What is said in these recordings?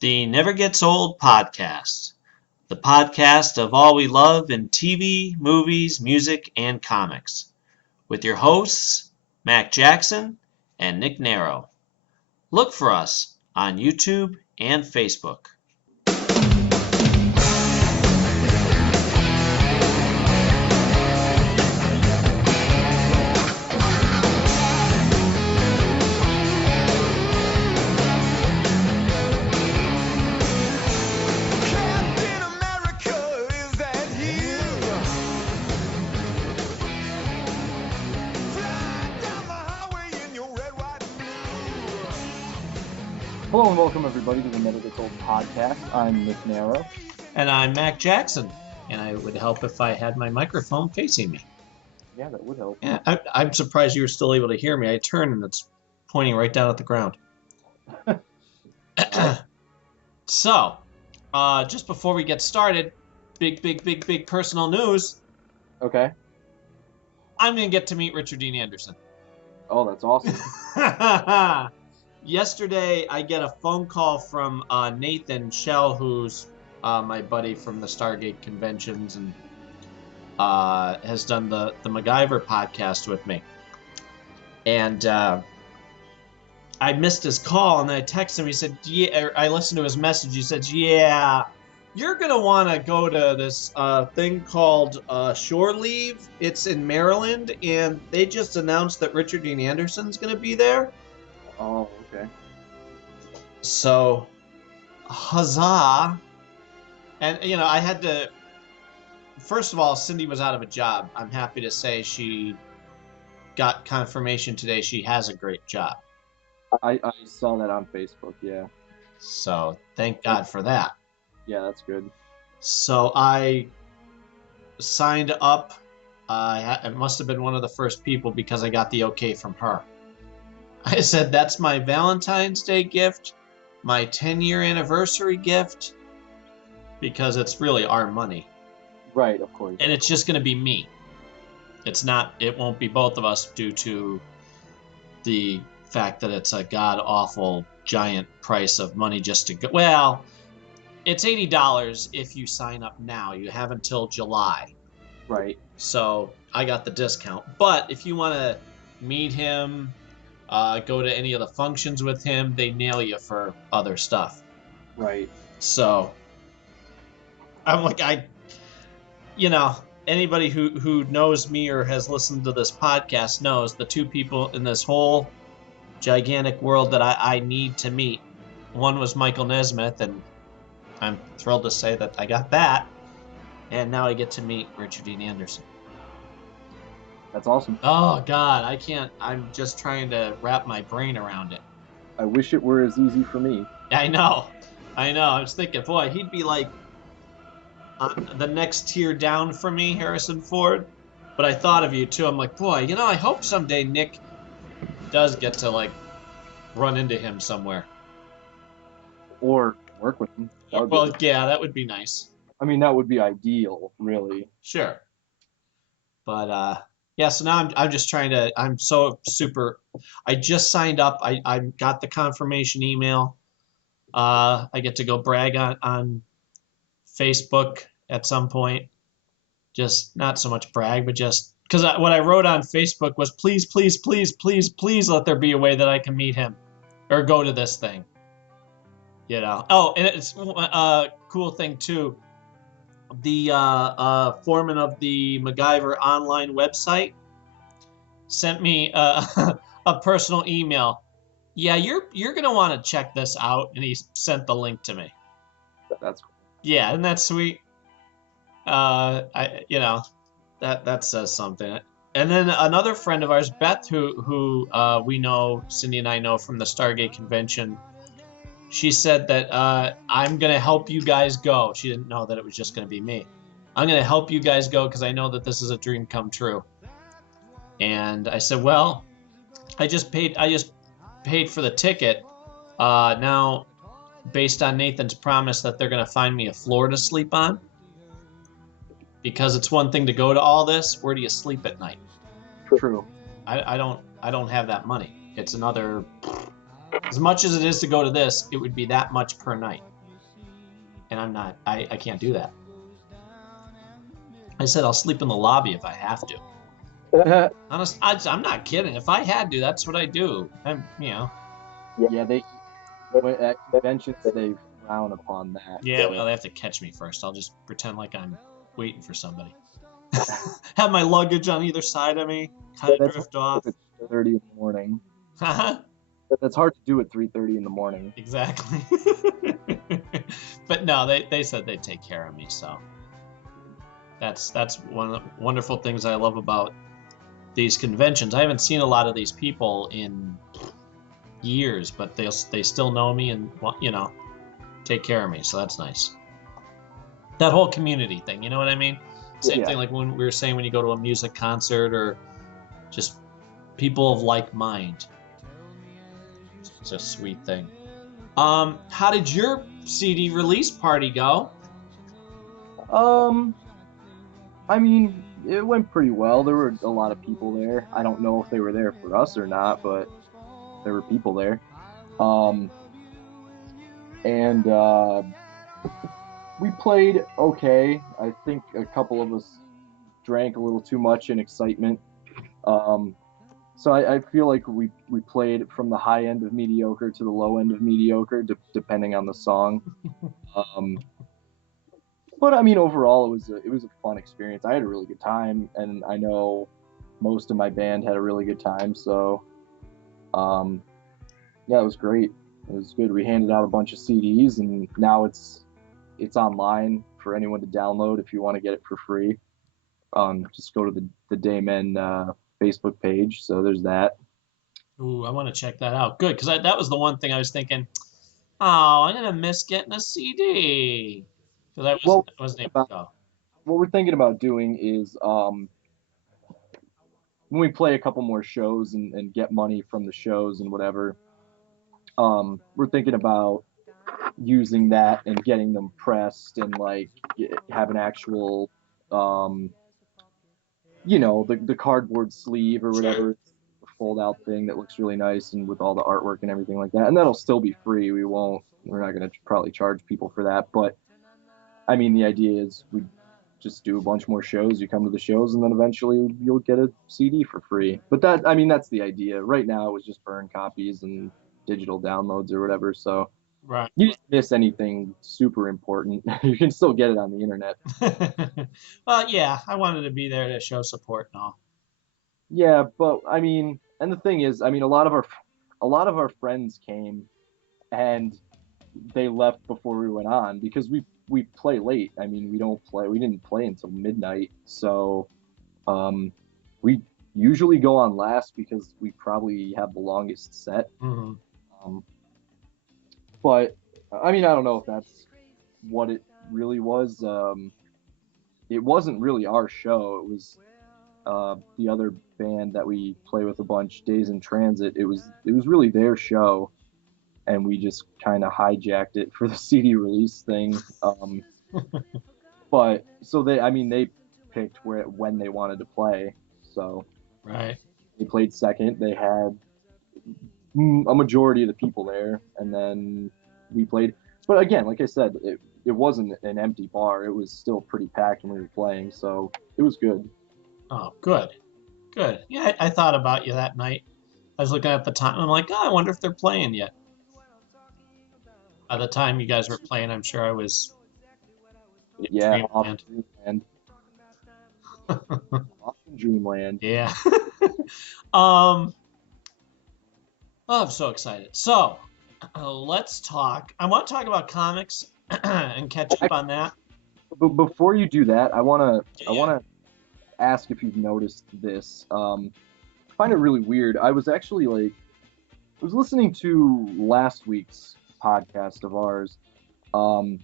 The Never Gets Old podcast, the podcast of all we love in TV, movies, music, and comics, with your hosts, Mac Jackson and Nick Narrow. Look for us on YouTube and Facebook. Hello and welcome everybody to the Never Gets Old podcast. I'm Nick Narrow. And I'm Mac Jackson, and it would help if I had my microphone facing me. Yeah, that would help. Yeah, I'm surprised you were still able to hear me. I turned and it's pointing right down at the ground. So, just before we get started, big personal news. Okay. I'm going to get to meet Richard Dean Anderson. Oh, that's awesome. Yesterday, I get a phone call from Nathan Shell, who's my buddy from the Stargate conventions and has done the MacGyver podcast with me. And I missed his call, and then I texted him. He said, "Yeah." I listened to his message. He said, "Yeah, you're gonna want to go to this thing called Shore Leave. It's in Maryland, and they just announced that Richard Dean Anderson's gonna be there." Oh, okay. So, huzzah! And I had to. First of all, Cindy was out of a job. I'm happy to say she got confirmation today. She has a great job. I saw that on Facebook, yeah. So, thank God for that. Yeah, that's good. So, I signed up. It must have been one of the first people because I got the okay from her. I said, that's my Valentine's Day gift, my 10-year anniversary gift, because it's really our money. Right, of course. And it's just going to be me. It won't be both of us due to the fact that it's a god-awful giant price of money just to go. Well, it's $80 if you sign up now. You have until July. Right. So I got the discount. But if you want to meet him, go to any of the functions with him, they nail you for other stuff. Right. So I'm like, anybody who knows me or has listened to this podcast knows the two people in this whole gigantic world that I need to meet. One was Michael Nesmith, and I'm thrilled to say that I got that. And now I get to meet Richard Dean Anderson. That's awesome. Oh, God, I can't. I'm just trying to wrap my brain around it. I wish it were as easy for me. I know. I was thinking, boy, he'd be like on the next tier down from me, Harrison Ford. But I thought of you, too. I'm like, boy, I hope someday Nick does get to, run into him somewhere. Or work with him. Yeah, that would be nice. I mean, that would be ideal, really. Sure. But, yeah, so now I'm just trying to, I'm so super, I just signed up. I got the confirmation email. I get to go brag on Facebook at some point. Just not so much brag, but just, because what I wrote on Facebook was, please let there be a way that I can meet him or go to this thing. Oh, and it's a cool thing, too. The foreman of the MacGyver online website sent me a personal email. Yeah, you're gonna want to check this out, and he sent the link to me. That's cool. Yeah, isn't that sweet? That says something. And then another friend of ours, Beth, who we know, Cindy and I know from the Stargate convention. She said that I'm going to help you guys go. She didn't know that it was just going to be me. I'm going to help you guys go because I know that this is a dream come true. And I said, well, I just paid for the ticket. Now, based on Nathan's promise that they're going to find me a floor to sleep on, because it's one thing to go to all this. Where do you sleep at night? True. I don't have that money. It's another As much as it is to go to this, it would be that much per night. And I'm not, I can't do that. I said I'll sleep in the lobby if I have to. Honest, I'm not kidding. If I had to, that's what I do. Yeah, at conventions they frown upon that. Yeah, well, they have to catch me first. I'll just pretend like I'm waiting for somebody. Have my luggage on either side of me, kind of drift off. At 3:30 in the morning. That's hard to do at 3:30 in the morning. Exactly. But no, they said they'd take care of me, so that's one of the wonderful things I love about these conventions. I haven't seen a lot of these people in years, but they still know me and take care of me, so that's nice. That whole community thing, you know what I mean? Same thing like when we were saying when you go to a music concert or just people of like mind. It's a sweet thing. How did your CD release party go? I mean, it went pretty well. There were a lot of people there. I don't know if they were there for us or not, but there were people there. And we played okay. I think a couple of us drank a little too much in excitement. So I feel like we played from the high end of mediocre to the low end of mediocre, depending on the song. But I mean, overall, it was a fun experience. I had a really good time, and I know most of my band had a really good time. So, yeah, it was great. It was good. We handed out a bunch of CDs, and now it's online for anyone to download if you want to get it for free. Just go to the Daymen Facebook page. So there's that. Ooh, I want to check that out. Good, because that was the one thing I was thinking. Oh, I'm gonna miss getting a CD. Because I wasn't able to go. What we're thinking about doing is when we play a couple more shows and get money from the shows and whatever, we're thinking about using that and getting them pressed and like have an actual the cardboard sleeve or whatever, fold out thing that looks really nice and with all the artwork and everything like that. And that'll still be free. We're not going to probably charge people for that, but I mean, the idea is we just do a bunch more shows. You come to the shows, and then eventually you'll get a CD for free. But that's the idea. Right now, it was just burn copies and digital downloads or whatever. So right. You didn't miss anything super important. You can still get it on the internet. Well, yeah, I wanted to be there to show support and all. Yeah, but I mean, and the thing is, I mean, a lot of our friends came, and they left before we went on because we play late. I mean, we didn't play until midnight. So we usually go on last because we probably have the longest set. Mm-hmm. But I mean, I don't know if that's what it really was. It wasn't really our show. It was the other band that we play with a bunch, Days in Transit. It was really their show, and we just kind of hijacked it for the CD release thing. But so they picked when they wanted to play. So right, they played second. They had a majority of the people there, and then we played. But again, like I said, it wasn't an empty bar. It was still pretty packed when we were playing, so it was good. Oh, good. Yeah, I thought about you that night. I was looking at the time. I'm like, oh, I wonder if they're playing yet. By the time you guys were playing, I'm sure I was. Yeah, Dreamland. Dreamland. Yeah. Oh, I'm so excited. So, let's talk. I want to talk about comics and catch up on that. But before you do that, I wanna ask if you've noticed this. I find it really weird. I was listening to last week's podcast of ours, and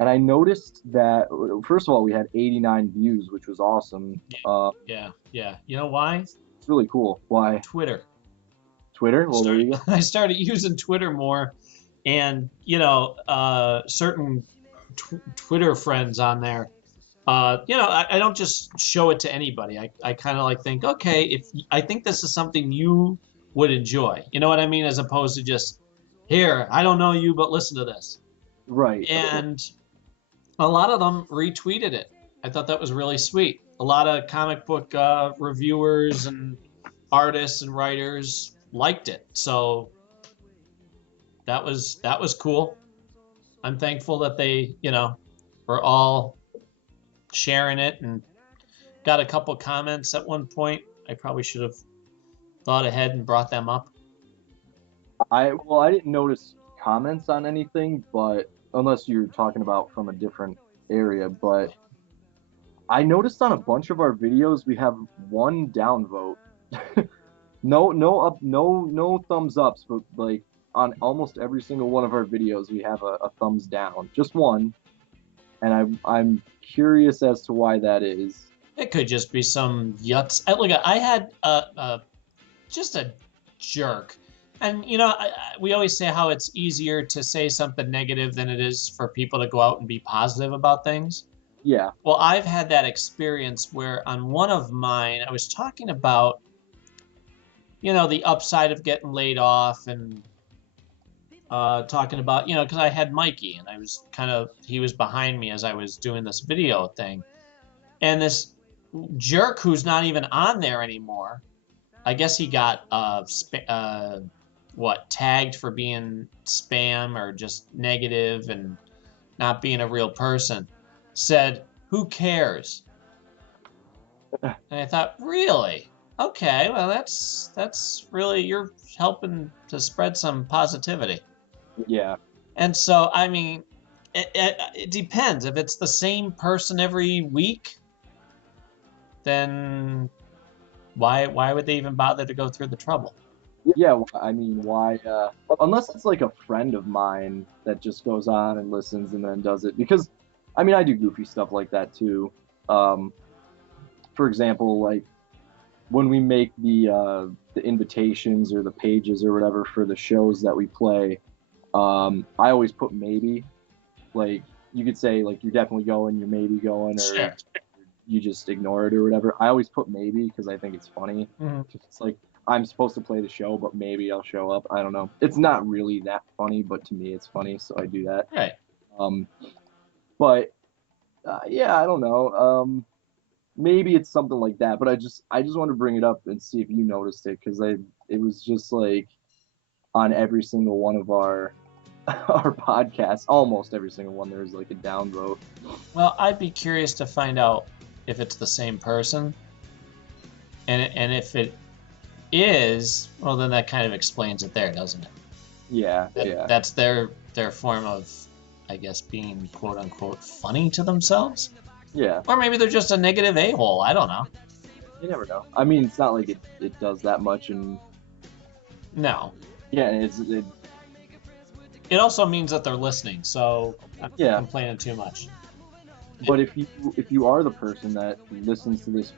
I noticed that first of all we had 89 views, which was awesome. Yeah. You know why? It's really cool. Why? Twitter. Well, there you go. I started using Twitter more, and certain Twitter friends on there. I don't just show it to anybody. I kind of think, okay, if I think this is something you would enjoy. You know what I mean? As opposed to just, here, I don't know you, but listen to this. Right, of course. And a lot of them retweeted it. I thought that was really sweet. A lot of comic book reviewers and artists and writers liked it. So that was cool. I'm thankful that they, were all sharing it, and got a couple comments at one point. I probably should have thought ahead and brought them up. I didn't notice comments on anything, but unless you're talking about from a different area, but I noticed on a bunch of our videos we have one downvote. No thumbs ups, but like on almost every single one of our videos we have a thumbs down, just one, and I'm curious as to why that is. It could just be some yuts. Look, I had just a jerk. And we always say how it's easier to say something negative than it is for people to go out and be positive about things. Yeah. Well, I've had that experience where on one of mine, I was talking about, the upside of getting laid off, and talking about, because I had Mikey, and I was he was behind me as I was doing this video thing. And this jerk who's not even on there anymore, I guess he got tagged for being spam or just negative and not being a real person, said, "Who cares?" And I thought, really? Okay, well, that's really, you're helping to spread some positivity. Yeah. And so, I mean, it depends. If it's the same person every week, then why would they even bother to go through the trouble? Yeah, I mean, why? Unless it's like a friend of mine that just goes on and listens and then does it. Because, I mean, I do goofy stuff like that too. For example, like when we make the invitations or the pages or whatever for the shows that we play, I always put maybe. Like you could say like you're definitely going, you're maybe going, or Sure. you just ignore it or whatever. I always put maybe because I think it's funny. Mm-hmm. It's like I'm supposed to play the show, but maybe I'll show up. I don't know. It's not really that funny, but to me it's funny, so I do that. Right. Um, but yeah, I don't know. Maybe it's something like that. But I just want to bring it up and see if you noticed it because it was just like on every single one of our our podcasts, almost every single one, there's like a downvote. Well, I'd be curious to find out if it's the same person, and if it is, well, then that kind of explains it there, doesn't it? Yeah, yeah. That's their form of, I guess, being quote unquote funny to themselves. Yeah. Or maybe they're just a negative a-hole. I don't know. You never know. I mean, it's not like it does that much, and No. yeah, It also means that they're listening, so I'm Yeah. complaining too much. But if you are the person that listens to this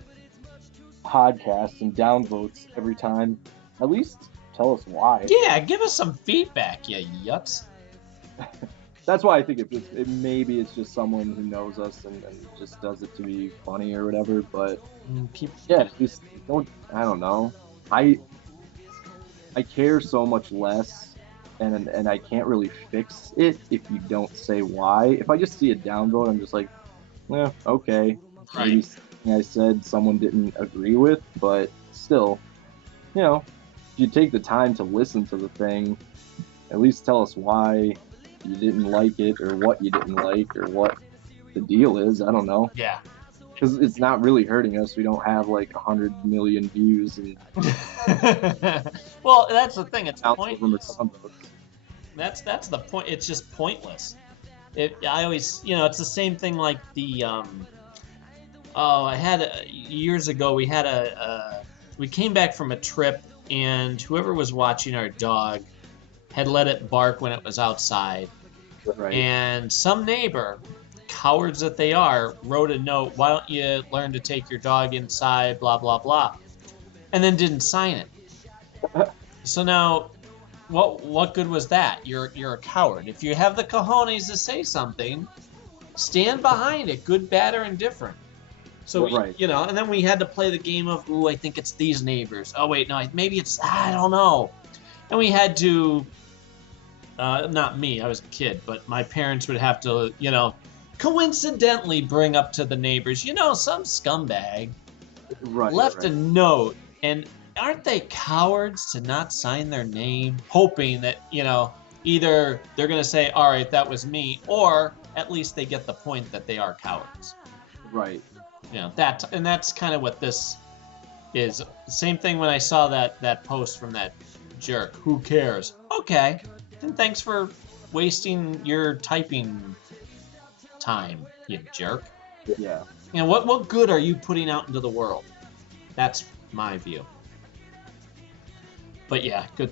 podcast and downvotes every time, at least tell us why. Yeah, give us some feedback, you yuts. That's why I think maybe it's just someone who knows us and just does it to be funny or whatever. But yeah, just don't. I don't know. I care so much less, and I can't really fix it if you don't say why. If I just see a downvote, I'm just like, yeah, okay. Right. Maybe something I said someone didn't agree with, but still, if you take the time to listen to the thing, at least tell us why you didn't like it or what you didn't like or what the deal is. I don't know. Yeah. Because it's not really hurting us. We don't have like 100 million views and well, that's the thing. It's pointless. That's the point. It's just pointless. I always, it's the same thing like the I had years ago we had we came back from a trip, and whoever was watching our dog had let it bark when it was outside. Right. And some neighbor, cowards that they are, wrote a note, "Why don't you learn to take your dog inside, blah, blah, blah," and then didn't sign it. So now, what good was that? You're a coward. If you have the cojones to say something, stand behind it, good, bad, or indifferent. So we, Right. and then we had to play the game of, ooh, I think it's these neighbors. Oh wait, no, maybe it's, I don't know. And we had to, not me, I was a kid, but my parents would have to, coincidentally bring up to the neighbors, some scumbag Right. left a Right. note, and aren't they cowards to not sign their name, hoping that, either they're going to say, all right, that was me, or at least they get the point that they are cowards. Right. And that's kind of what this is. Same thing when I saw that post from that jerk. Who cares? Okay, then thanks for wasting your typing time, you jerk. Yeah. What good are you putting out into the world? That's my view. But yeah, good.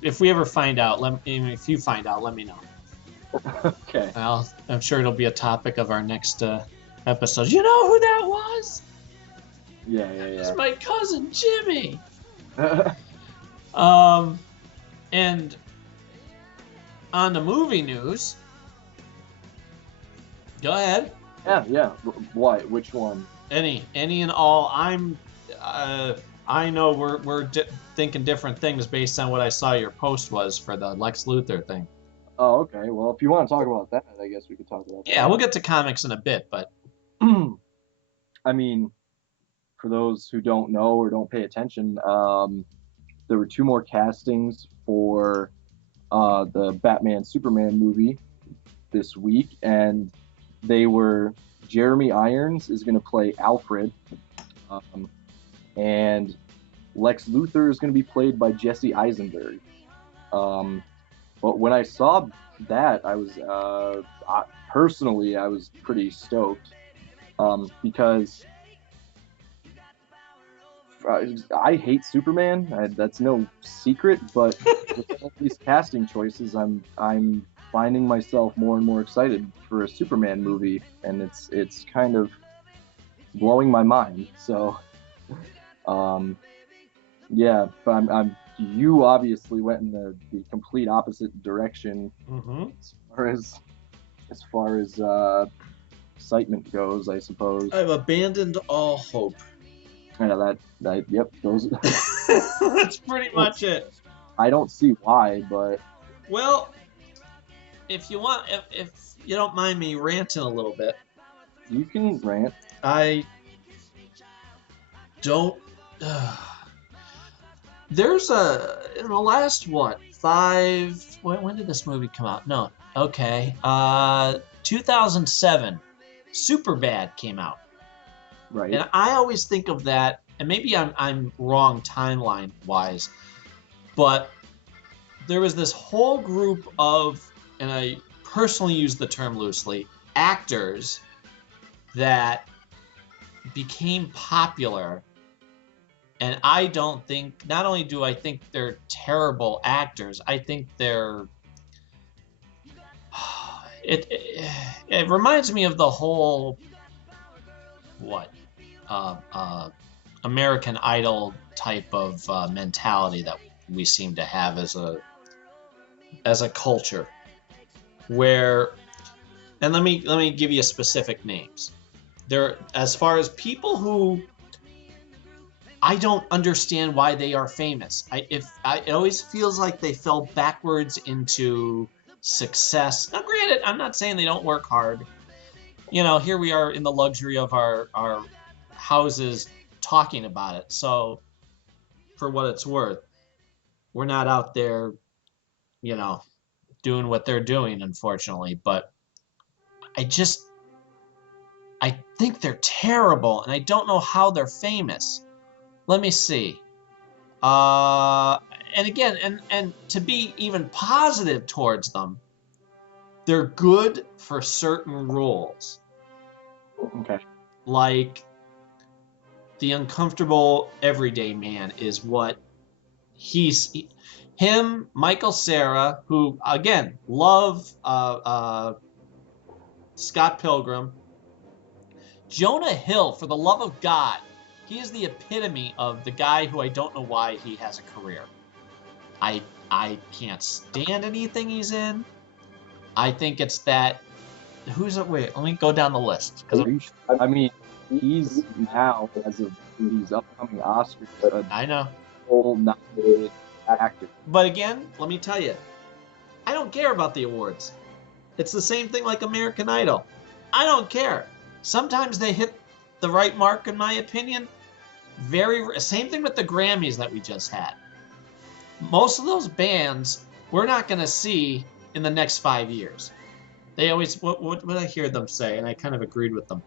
If we ever find out, if you find out, let me know. Okay. I'm sure it'll be a topic of our next episode. You know who that was? Yeah. It's my cousin Jimmy. Yeah. And on the movie news, go ahead. Yeah. Why? Which one? Any and all. I know we're thinking different things based on what I saw your post was for the Lex Luthor thing. Oh, okay. Well, if you want to talk about that, I guess we could talk about Yeah, we'll get to comics in a bit, but that. I mean, for those who don't know or don't pay attention, there were two more castings for the Batman Superman movie this week, and they were Jeremy Irons is going to play Alfred, um, and Lex Luthor is going to be played by Jesse Eisenberg. But when I saw that, personally I was pretty stoked because I hate Superman. That's no secret. But with all these casting choices, I'm finding myself more and more excited for a Superman movie, and it's kind of blowing my mind. So, um, yeah, but you obviously went in the complete opposite direction as far as excitement goes, I suppose. I've abandoned all hope. Yeah, yep, those. That's pretty much it. I don't see why, but Well, if you want, if you don't mind me ranting a little bit, you can rant. I don't. There's in the last what 5? When did this movie come out? No, okay, 2007. Superbad came out, Right. and I always think of that, and maybe I'm wrong timeline wise, but there was this whole group of, and I personally use the term loosely, actors that became popular. And I don't think, not only do I think they're terrible actors, I think they're, it reminds me of the whole, uh, uh, American Idol type of mentality that we seem to have as a culture, where, and let me give you specific names. There, as far as people who I don't understand why they are famous. It always feels like they fell backwards into success. Now, granted, I'm not saying they don't work hard. Here we are in the luxury of our houses talking about it. So, for what it's worth, we're not out there, doing what they're doing, unfortunately. But I think they're terrible, and I don't know how they're famous. Let me see. And again, and to be even positive towards them, they're good for certain roles. Okay. Like the uncomfortable everyday man is what him, Michael Cera, who again love Scott Pilgrim, Jonah Hill, for the love of God. He is the epitome of the guy who I don't know why he has a career. I can't stand anything he's in. I think it's that. Who's it? Wait, let me go down the list. I mean, he's now, as of these upcoming Oscars, a I know. full nominated actor. But again, let me tell you, I don't care about the awards. It's the same thing like American Idol. I don't care. Sometimes they hit the right mark, in my opinion. Same thing with the Grammys that we just had. Most of those bands we're not going to see in the next 5 years. They always, what I hear them say, and I kind of agreed with them.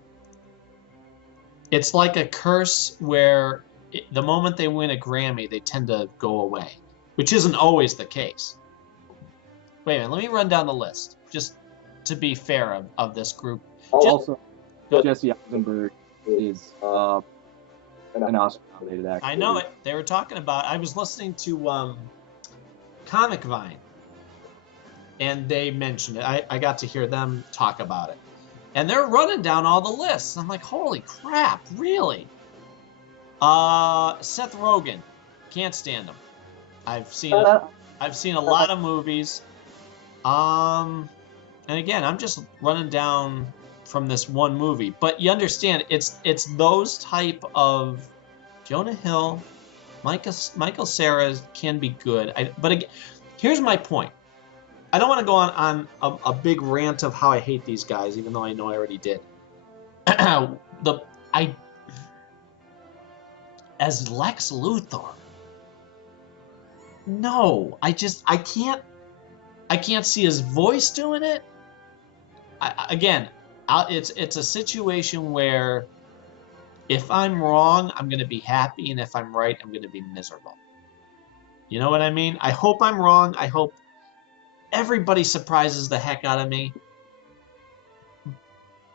It's like a curse where the moment they win a Grammy, they tend to go away, which isn't always the case. Wait a minute, let me run down the list, just to be fair of this group. Also, Jesse Eisenberg is an Oscar-nominated actor. I know it. They were talking about. I was listening to Comic Vine, and they mentioned it. I got to hear them talk about it, and they're running down all the lists. I'm like, holy crap, really? Seth Rogen, can't stand him. I've seen a lot of movies. And again, I'm just running down from this one movie, but you understand, it's those type of Jonah Hill, Michael Cera can be good. But again, here's my point. I don't want to go on a big rant of how I hate these guys, even though I know I already did. As Lex Luthor, no, I can't see his voice doing it. It's a situation where if I'm wrong, I'm going to be happy, and if I'm right, I'm going to be miserable. You know what I mean? I hope I'm wrong. I hope everybody surprises the heck out of me.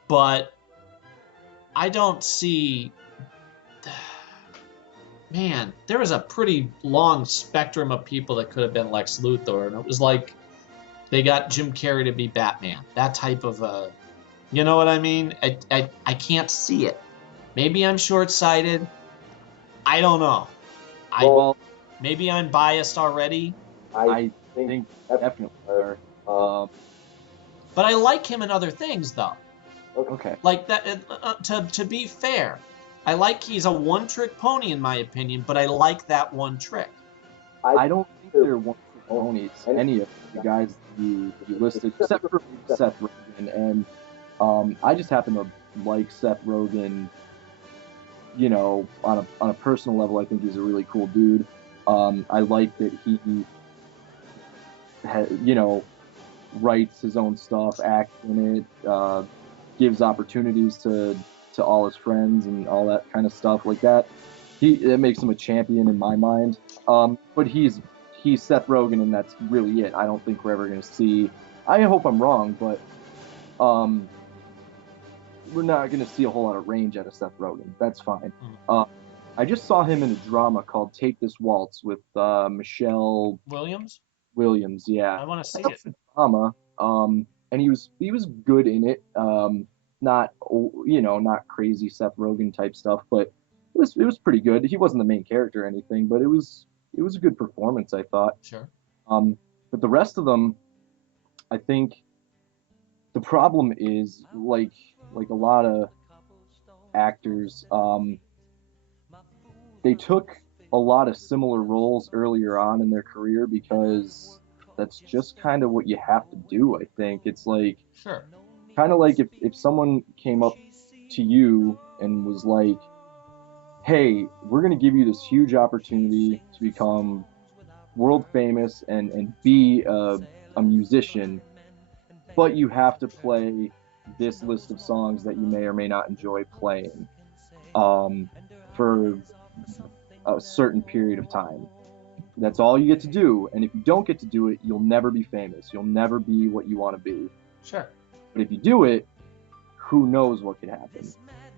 But I don't see... Man, there was a pretty long spectrum of people that could have been Lex Luthor, and it was like they got Jim Carrey to be Batman. That type of a... You know what I mean? I can't see it. Maybe I'm short-sighted. I don't know. Maybe I'm biased already. I think definitely are. But I like him in other things, though. Okay. Like that. To be fair, I like he's a one-trick pony in my opinion, but I like that one trick. I don't think they're one-trick ponies. Any of the guys you listed, except for Seth Rogen, and I just happen to like Seth Rogen. You know, on a personal level, I think he's a really cool dude. I like that he, writes his own stuff, acts in it, gives opportunities to all his friends and all that kind of stuff like that. It makes him a champion in my mind. But he's Seth Rogen, and that's really it. I don't think we're ever going to see. I hope I'm wrong, but we're not going to see a whole lot of range out of Seth Rogen. That's fine. I just saw him in a drama called Take This Waltz with Michelle Williams. Yeah, I want to see it. Drama. And he was good in it. Not not crazy Seth Rogen type stuff, but it was pretty good. He wasn't the main character or anything, but it was a good performance, I thought. Sure. But the rest of them, I think the problem is like a lot of actors, they took a lot of similar roles earlier on in their career because that's just kind of what you have to do. I think it's like, sure, kind of like if someone came up to you and was like, hey, we're going to give you this huge opportunity to become world famous and be a musician, but you have to play this list of songs that you may or may not enjoy playing for a certain period of time. That's all you get to do. And if you don't get to do it, you'll never be famous. You'll never be what you want to be. Sure. But if you do it, who knows what could happen.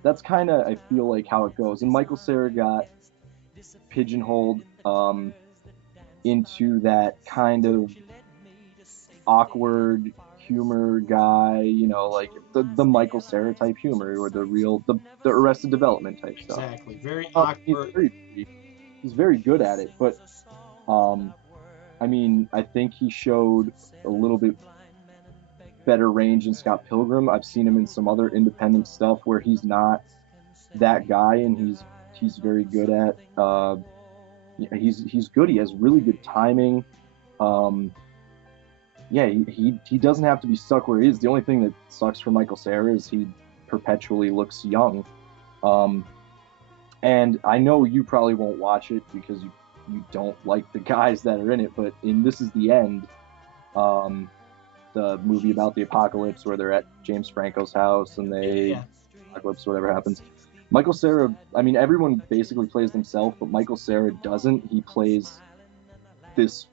That's kind of, I feel like, how it goes. And Michael Cera got pigeonholed into that kind of awkward humor guy, like the Michael Cera type humor, or the Arrested Development type stuff. Exactly. Very awkward. He's very good at it, but I mean, I think he showed a little bit better range in Scott Pilgrim. I've seen him in some other independent stuff where he's not that guy, and he's very good at he's good. He has really good timing. Um, yeah, he doesn't have to be stuck where he is. The only thing that sucks for Michael Cera is he perpetually looks young. Um, and I know you probably won't watch it because you don't like the guys that are in it, but in This Is the End, um, the movie about the apocalypse where they're at James Franco's house and they Yeah. apocalypse whatever happens. Michael Cera, I mean, everyone basically plays themselves, but Michael Cera doesn't. He plays this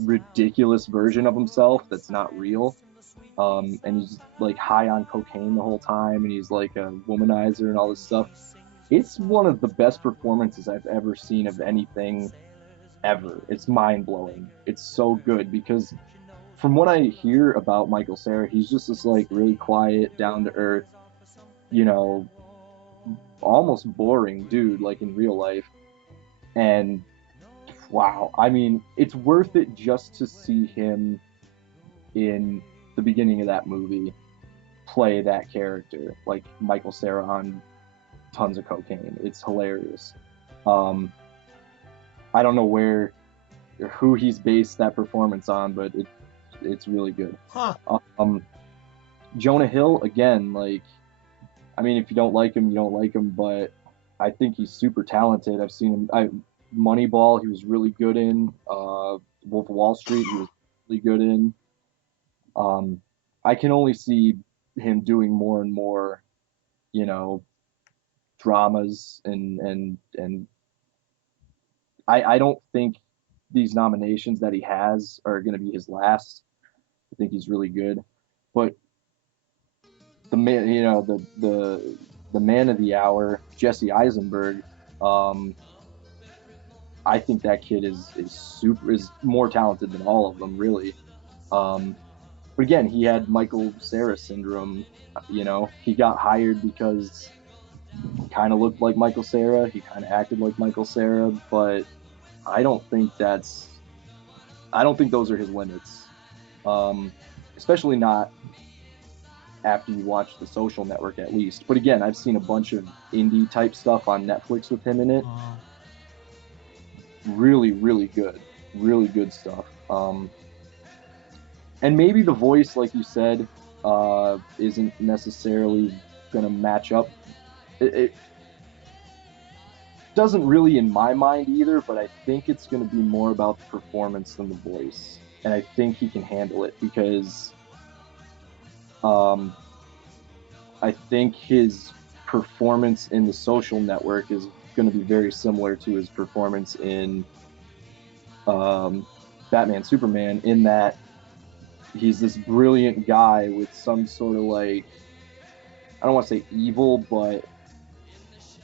ridiculous version of himself that's not real. And he's like high on cocaine the whole time, and he's like a womanizer and all this stuff. It's one of the best performances I've ever seen of anything ever. It's mind blowing. It's so good because from what I hear about Michael Cera, he's just this like really quiet, down to earth, you know, almost boring dude like in real life. And wow, I mean, it's worth it just to see him in the beginning of that movie play that character, like Michael Cera on tons of cocaine. It's hilarious. Um, I don't know where or who he's based that performance on, but it's really good. Huh. Um, Jonah Hill again, like I mean, if you don't like him, you don't like him, but I think he's super talented. I've seen him. Moneyball, he was really good in. Wolf of Wall Street, he was really good in. Um, I can only see him doing more and more, you know, dramas and I don't think these nominations that he has are going to be his last. I think he's really good, but the man, the man of the hour, Jesse Eisenberg. Um, I think that kid is more talented than all of them, really. Um, but again, he had Michael Cera syndrome. He got hired because he kind of looked like Michael Cera. He kind of acted like Michael Cera, but I don't think that's. I don't think those are his limits. Um, Especially not after you watch The Social Network, at least. But again, I've seen a bunch of indie type stuff on Netflix with him in it. Really, really good stuff. And maybe the voice, like you said, isn't necessarily going to match up. It doesn't really in my mind either, but I think it's going to be more about the performance than the voice. And I think he can handle it because um, I think his performance in The Social Network is going to be very similar to his performance in Batman Superman, in that he's this brilliant guy with some sort of like, I don't want to say evil, but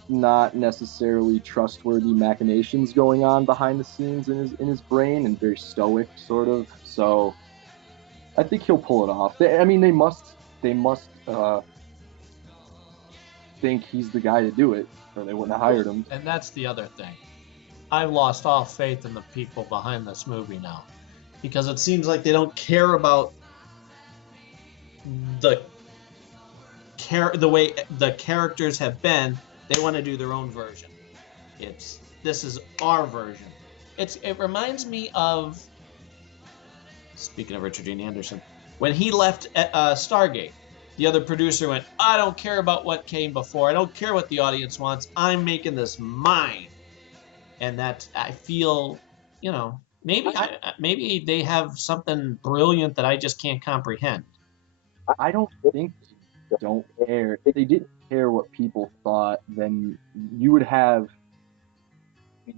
not necessarily trustworthy machinations going on behind the scenes in his brain, and very stoic sort of. So I think he'll pull it off. I mean, they must think he's the guy to do it, or they wouldn't have hired him. And that's the other thing. I've lost all faith in the people behind this movie now, because it seems like they don't care about the the way the characters have been. They want to do their own version. This is our version. It reminds me of, speaking of Richard Dean Anderson, when he left Stargate. The other producer went, I don't care about what came before. I don't care what the audience wants. I'm making this mine. And that I feel, maybe they have something brilliant that I just can't comprehend. I don't think they don't care. If they didn't care what people thought, then you would have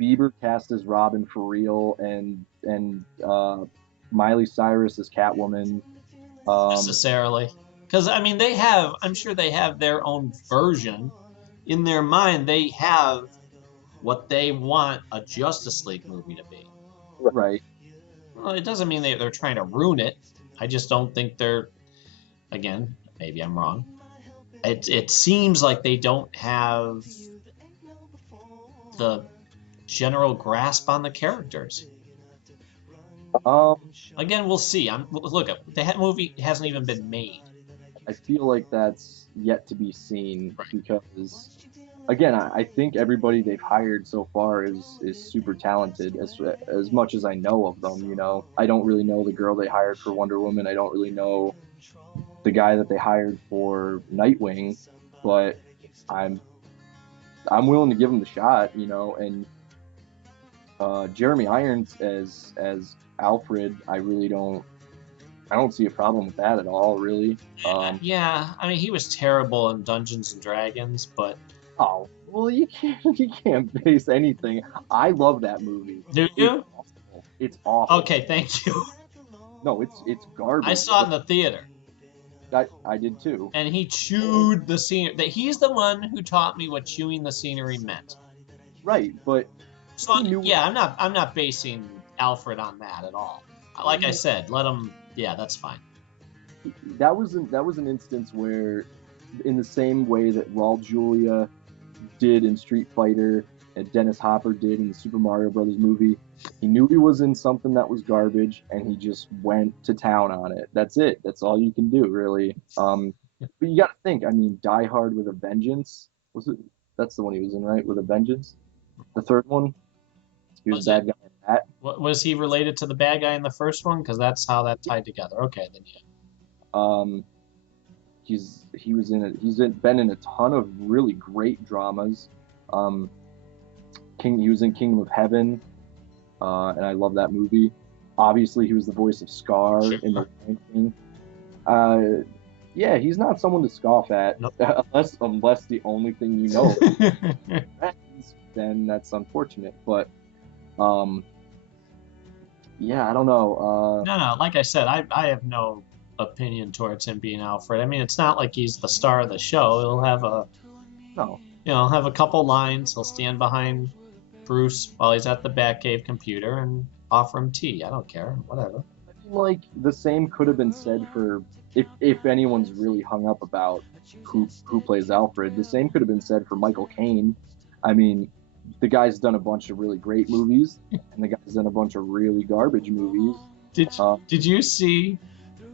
Bieber cast as Robin for real, and Miley Cyrus as Catwoman. Necessarily. Because, I mean, I'm sure they have their own version. In their mind, they have what they want a Justice League movie to be. Right. Well, it doesn't mean they're trying to ruin it. I just don't think they're, again, maybe I'm wrong. It seems like they don't have the general grasp on the characters. Um, Again, we'll see. Look, the movie hasn't even been made. I feel like that's yet to be seen Right. because again, I think everybody they've hired so far is super talented. As much as I know of them, I don't really know the girl they hired for Wonder Woman. I don't really know the guy that they hired for Nightwing, but I'm I'm willing to give him the shot, and Jeremy Irons as Alfred, I don't see a problem with that at all, really. Yeah, I mean, he was terrible in Dungeons and Dragons, but Oh, well, you can't base anything. I love that movie. do It's you? awful. It's awful. Okay, thank you. No, it's I garbage. saw it in the theater, I did too. and he chewed the scenery. That he's the one who taught me what chewing the scenery meant. Right, but So he knew yeah, I'm not basing Alfred on that at all. Like I said, let him. Yeah, that's fine. that was an instance where, in the same way that Raul Julia did in Street Fighter and Dennis Hopper did in the Super Mario Brothers movie, he knew he was in something that was garbage, and he just went to town on it. That's it. That's all you can do, really. But you got to think. I mean, Die Hard with a Vengeance was it? That's the one he was in, right? With a Vengeance, the third one. He was a Was it? bad guy in that. Was he related to the bad guy in the first one? Because that's how that tied together. Okay, then yeah. Um, he was in it. Been in a ton of really great dramas. Um, He was in Kingdom of Heaven, and I love that movie. Obviously, he was the voice of Scar Sure. in The Lion King. Yeah, he's not someone to scoff at, Nope. unless the only thing you know is friends, then that's unfortunate. But yeah, I don't know. No, like I said, I have no opinion towards him being Alfred. I mean, it's not like he's the star of the show. He'll have No, have a couple lines. He'll stand behind Bruce while he's at the Batcave computer and offer him tea. I don't care, whatever. like the same could have been said for, if anyone's really hung up about who plays Alfred, the same could have been said for Michael Caine. I mean, the guy's done a bunch of really great movies, and the guy's done a bunch of really garbage movies. Did Uh, did you see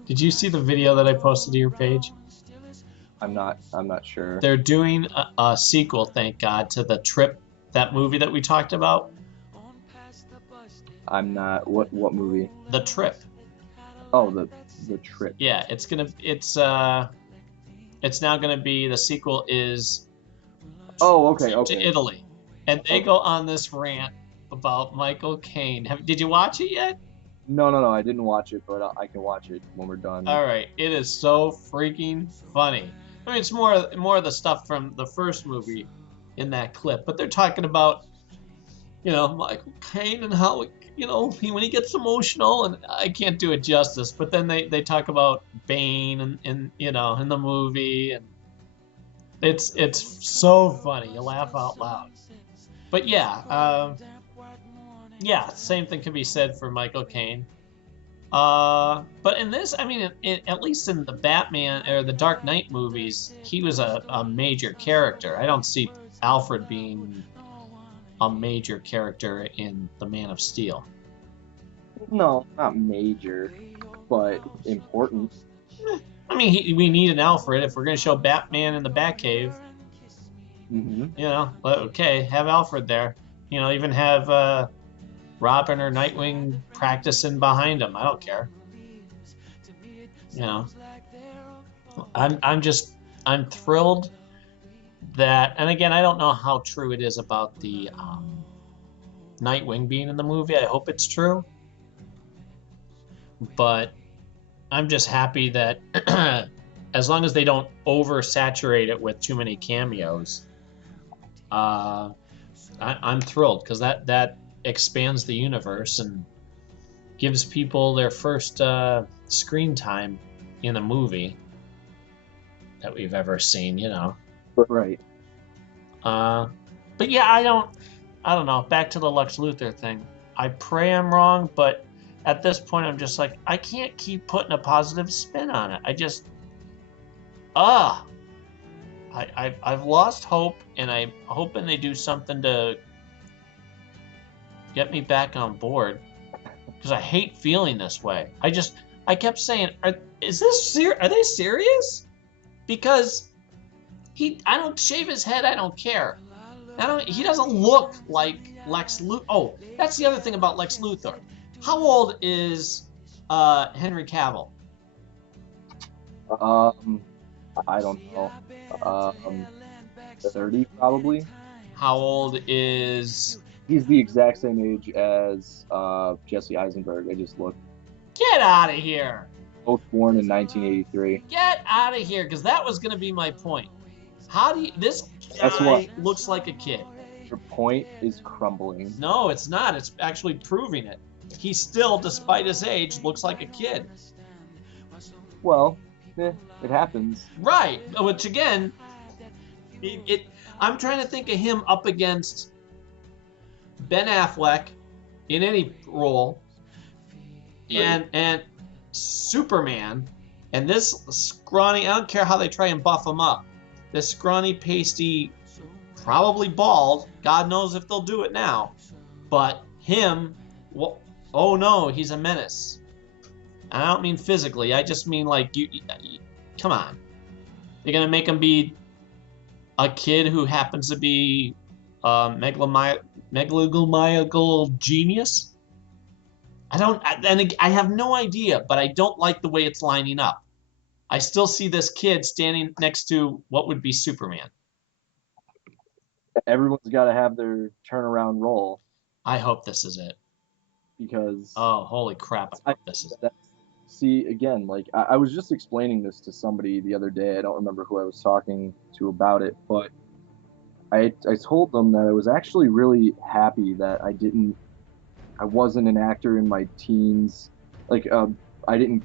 did you see the video that I posted to your page? I'm not sure. They're doing a sequel, thank God, to the Trip, that movie that we talked about. I'm not. What movie? The Trip. Oh, the Trip. Yeah, it's now gonna be, the sequel is Oh, okay, Trip to okay. Italy, and they Okay. go on this rant about Michael Caine. Did you watch it yet? No, no, no. I didn't watch it, but I can watch it when we're done. All right, it is so freaking funny. I mean, it's more of the stuff from the first movie in that clip, but they're talking about, Michael Caine and how, when he gets emotional, and I can't do it justice, but then they talk about Bane in the movie, and it's so funny. You laugh out loud. But yeah, same thing can be said for Michael Caine. But in this, I mean, at least in the Batman or the Dark Knight movies, he was a major character. I don't see Alfred being a major character in The Man of Steel. No, not major, but important. I mean, we need an Alfred if we're going to show Batman in the Batcave. Hmm. Okay, have Alfred there. Even have Robin or Nightwing practicing behind him. I don't care. You know, I'm thrilled that, and again, I don't know how true it is about the Nightwing being in the movie. I hope it's true, but I'm just happy that as long as they don't oversaturate it with too many cameos, I'm thrilled because that expands the universe and gives people their first screen time in a movie that we've ever seen. Right. But yeah, I don't know. Back to the Lex Luthor thing. I pray I'm wrong, but at this point, I'm just like, I can't keep putting a positive spin on it. I've lost hope, and I'm hoping they do something to get me back on board, because I hate feeling this way. I kept saying, are they serious? Because I don't shave his head. I don't care. He doesn't look like Lex Luthor. Oh, that's the other thing about Lex Luthor. How old is Henry Cavill? Um, I don't know. Um, 30 probably. How old is? He's the exact same age as Jesse Eisenberg. I just looked. Get out of here! Both born in 1983. Get out of here! Because that was going to be my point. How do you? This That's what guy looks like a kid. your point is crumbling. No, it's not. It's actually proving it. He still, despite his age, looks like a kid. Well, it happens. Right. Which again, I'm trying to think of him up against Ben Affleck in any role, and Superman, and this scrawny. I don't care how they try and buff him up. This scrawny, pasty, probably bald. God knows if they'll do it now. But him, well, oh no, he's a menace. I don't mean physically. I just mean like you come on. You're gonna make him be a kid who happens to be a megalomaniacal genius? I have no idea, but I don't like the way it's lining up. I still see this kid standing next to what would be Superman. Everyone's got to have their turnaround role I hope this is it. because Oh, holy crap! I hope this is it. see again, like I was just explaining this to somebody the other day. I don't remember who I was talking to about it, but I told them that I was actually really happy that I wasn't an actor in my teens. Like I didn't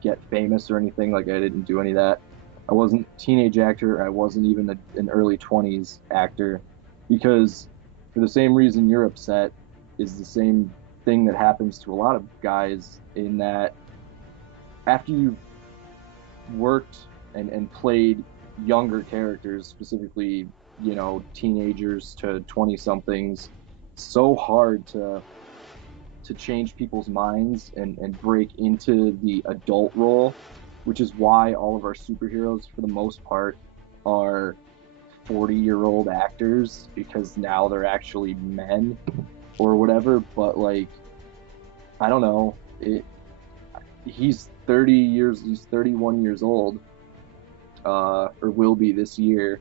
get famous or anything. Like I didn't do any of that. I wasn't a teenage actor. I wasn't even an early 20s actor because for the same reason you're upset is the same thing that happens to a lot of guys in that after you've worked and played younger characters, specifically, teenagers to 20 somethings, so hard to change people's minds and break into the adult role, which is why all of our superheroes, for the most part, are 40-year-old actors because now they're actually men or whatever. But like, I don't know. He's 31 years old, or will be this year,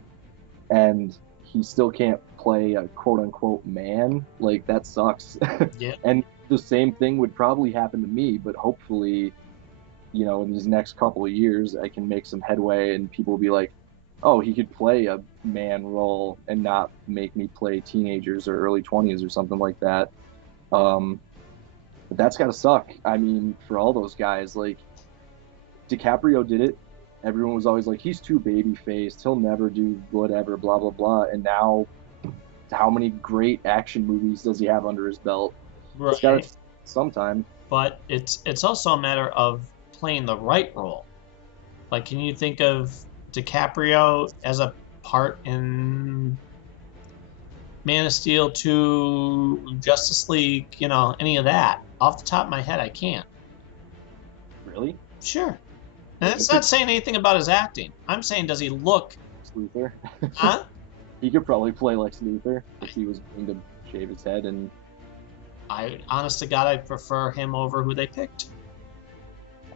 and he still can't play a quote unquote man. Like that sucks. Yeah. And the same thing would probably happen to me, but hopefully, in these next couple of years, I can make some headway and people will be like, oh, he could play a man role and not make me play teenagers or early 20s or something like that. But that's gotta suck. I mean, for all those guys, like DiCaprio did it. Everyone was always like, he's too baby faced. He'll never do whatever, blah, blah, blah. And now, how many great action movies does he have under his belt? Right. It's got to sometime. But it's also a matter of playing the right role. Like, can you think of DiCaprio as a part in Man of Steel 2, Justice League, any of that? Off the top of my head, I can't. Really? Sure. And it's not saying anything about his acting. I'm saying, does he look? Lex Luthor. Huh? He could probably play Lex Luthor if he was willing to shave his head. And Honest to God, I'd prefer him over who they picked.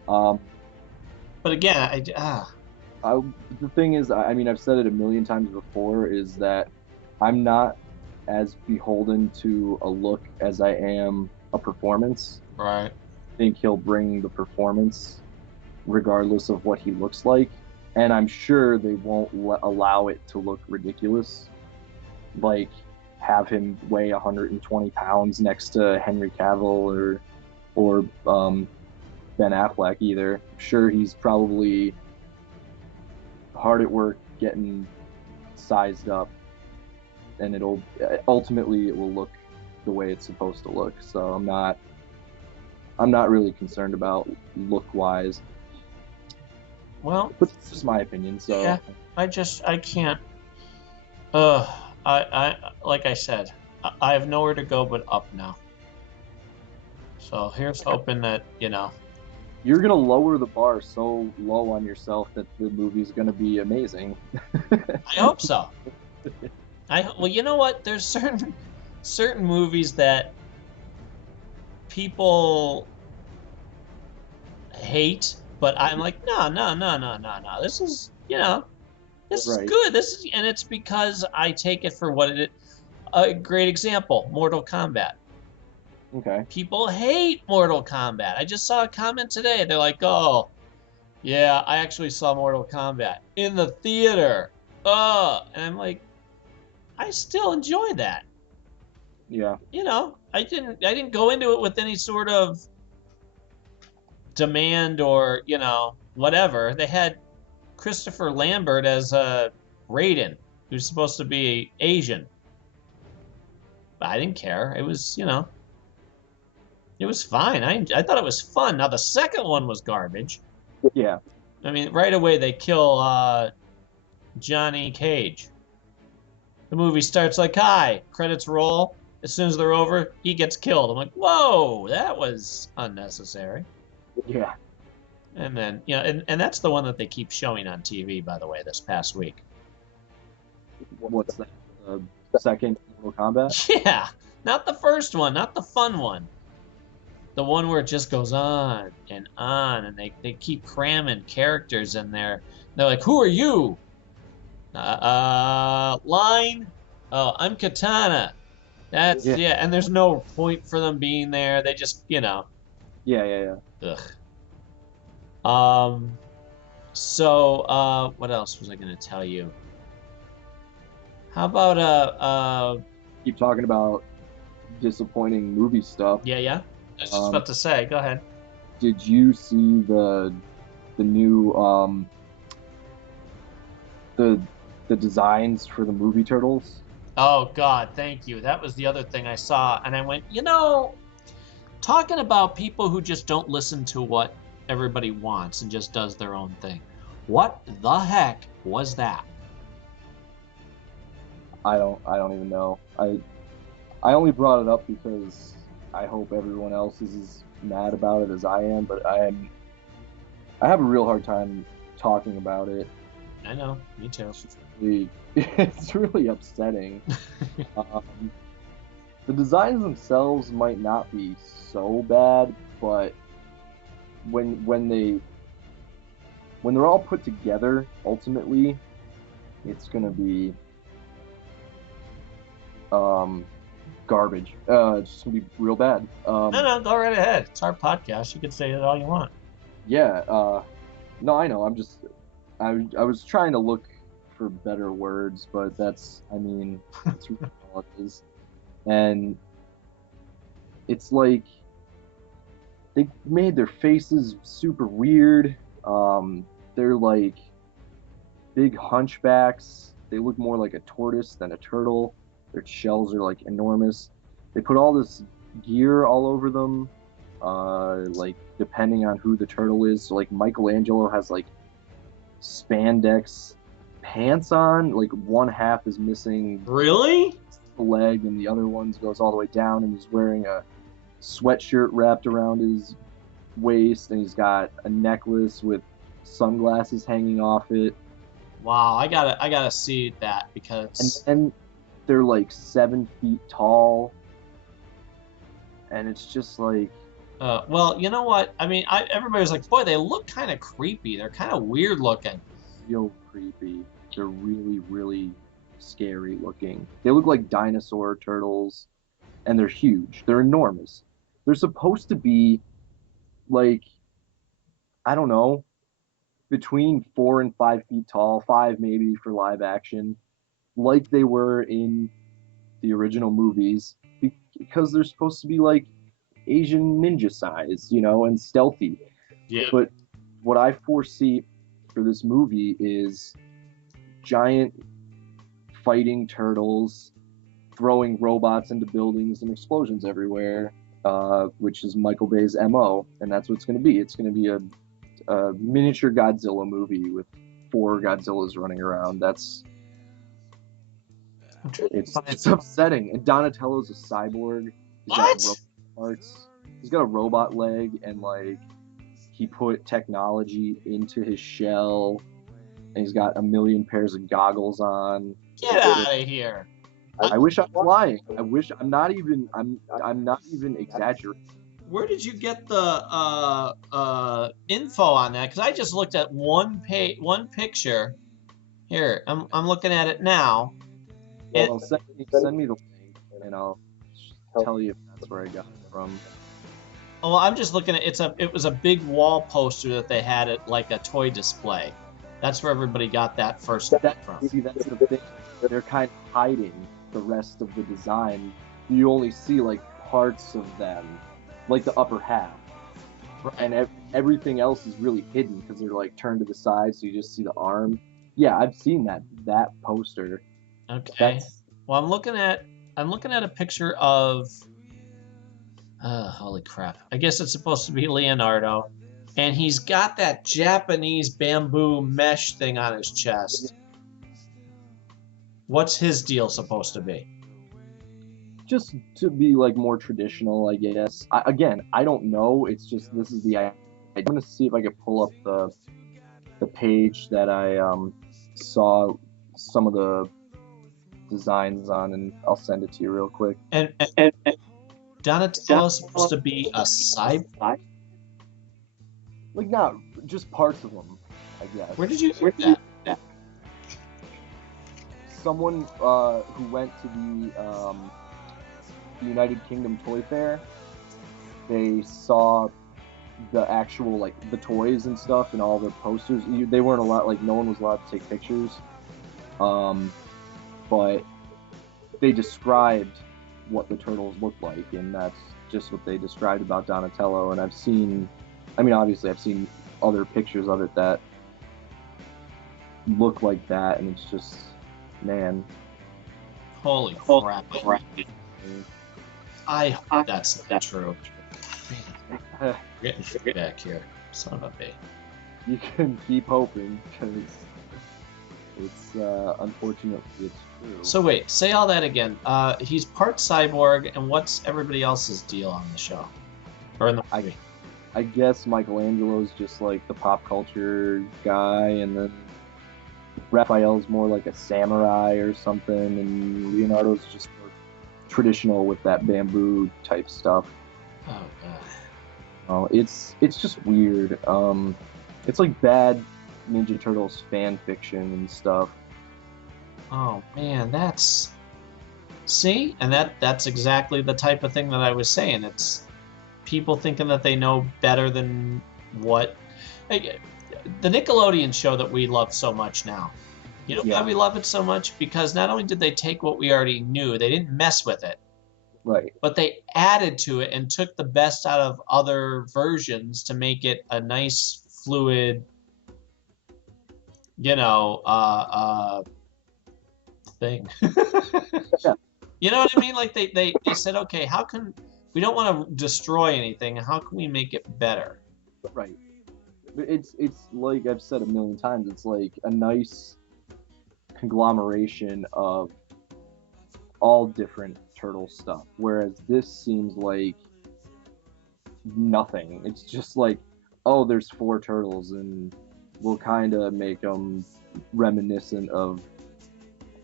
But again, the thing is, I mean, I've said it a million times before, is that I'm not as beholden to a look as I am a performance. Right. I think he'll bring the performance regardless of what he looks like, and I'm sure they won't allow it to look ridiculous, like have him weigh 120 pounds next to Henry Cavill or Ben Affleck either. I'm sure he's probably hard at work getting sized up, and it will look the way it's supposed to look. So I'm not really concerned about look wise. Well, but it's just my opinion. So yeah, I can't. I like I said, I have nowhere to go but up now. So here's hoping that you're gonna lower the bar so low on yourself that the movie's gonna be amazing. I hope so. Well, you know what? There's certain movies that people hate, but I'm like, no, no, no, no, no, no. This is, this is Right. good. This is, and it's because I take it for what it is. A great example, Mortal Kombat. Okay. People hate Mortal Kombat. I just saw a comment today. They're like, oh, yeah, I actually saw Mortal Kombat in the theater. And I'm like, I still enjoy that. Yeah. I didn't go into it with any sort of demand or, whatever. They had Christopher Lambert as Raiden, who's supposed to be Asian. But I didn't care. It was, it was fine. I thought it was fun. Now the second one was garbage. Yeah. I mean, right away they kill Johnny Cage. The movie starts like, hi, credits roll. As soon as they're over, he gets killed. I'm like, whoa, that was unnecessary. Yeah. And then, and that's the one that they keep showing on TV, by the way, this past week. What's that? Second Mortal Kombat? Yeah, not the first one, not the fun one. The one where it just goes on, and they keep cramming characters in there. They're like, who are you? Line? Oh, I'm Katana. Yeah, and there's no point for them being there. They just, Yeah. Yeah. ugh. So, what else was I gonna tell you? How about Keep talking about disappointing movie stuff. yeah. I was just about to say. Go ahead. Did you see the new the designs for the movie Turtles? Oh God, thank you. That was the other thing I saw, and I went, talking about people who just don't listen to what everybody wants and just does their own thing. What the heck was that? I don't even know. I only brought it up because I hope everyone else is as mad about it as I am, but I have a real hard time talking about it. I know, me too. It's really upsetting. The designs themselves might not be so bad, but when they're all put together, ultimately, it's gonna be garbage. It's just gonna be real bad. No, go right ahead. It's our podcast. You can say it all you want. Yeah. No, I know. I was trying to look for better words, but that's really all it is. And it's like they made their faces super weird. They're like big hunchbacks. They look more like a tortoise than a turtle. Their shells are like enormous. They put all this gear all over them, like depending on who the turtle is. So like Michelangelo has like spandex pants on. Like one half is missing Really? the leg, and the other one goes all the way down, and he's wearing a sweatshirt wrapped around his waist, and he's got a necklace with sunglasses hanging off it. Wow, I gotta see that And because then they're like 7 feet tall, and it's just like well, you know what? I mean, everybody was like, boy, they look kind of creepy. They're kind of weird looking. real creepy. They're really, really scary looking. They look like dinosaur turtles, and they're huge. They're enormous. They're supposed to be like, I don't know, between 4 and 5 feet tall, five maybe for live action, like they were in the original movies, because they're supposed to be like Asian ninja size, and stealthy. Yeah. But what I foresee for this movie is giant fighting turtles throwing robots into buildings and explosions everywhere, which is Michael Bay's MO, and that's what it's going to be. It's going to be a miniature Godzilla movie with 4 Godzillas running around. It's upsetting. And Donatello's a cyborg. He's got What? robot parts. He's got a robot leg, and like he put technology into his shell, and he's got a million pairs of goggles on. Get out of here. I wish I was lying. I wish I'm not even exaggerating. Where did you get the info on that? Because I just looked at one picture. Here, I'm looking at it now. Well, send me the link, and I'll tell you if that's where I got it from. Well, I'm just looking at it was a big wall poster that they had at like a toy display. That's where everybody got that first from. See, that's the thing. They're kind of hiding the rest of the design. You only see like parts of them, like the upper half, and everything else is really hidden because they're like turned to the side, so you just see the arm. Yeah, I've seen that poster. Okay. Well, I'm looking at a picture of. Holy crap! I guess it's supposed to be Leonardo, and he's got that Japanese bamboo mesh thing on his chest. What's his deal supposed to be? Just to be like more traditional, I guess. I don't know. It's just this is the. I'm gonna see if I could pull up the page that I saw some of the designs on, and I'll send it to you real quick. And Donatello's supposed to be a cyborg? Like, not just parts of them, I guess. Where did you hear that? Someone who went to the United Kingdom Toy Fair, they saw the actual, like, the toys and stuff and all their posters. They weren't allowed, like, no one was allowed to take pictures. But they described what the turtles looked like, and that's just what they described about Donatello. And obviously I've seen other pictures of it that look like that, and it's just, man. Holy crap. I hope that's not true. We're getting feedback here. Son of a bitch. You can keep hoping, because it's unfortunately it's true. So wait, say all that again. He's part cyborg, and what's everybody else's deal on the show? Or in the movie? I guess Michelangelo's just like the pop culture guy, and then Raphael's more like a samurai or something, and Leonardo's just more traditional with that bamboo type stuff. Oh god. Oh, it's just weird. It's like bad Ninja Turtles fan fiction and stuff. Oh man, see? And that's exactly the type of thing that I was saying. It's people thinking that they know better than what the Nickelodeon show that we love so much now. You know why we love it so much? Because not only did they take what we already knew, they didn't mess with it. Right. But they added to it and took the best out of other versions to make it a nice, fluid, thing. Yeah. You know what I mean? Like they said, okay, how can we don't want to destroy anything? How can we make it better? Right. It's like I've said a million times. It's like a nice conglomeration of all different turtle stuff, whereas this seems like nothing. It's just like, oh, there's 4 turtles, and we'll kind of make them reminiscent of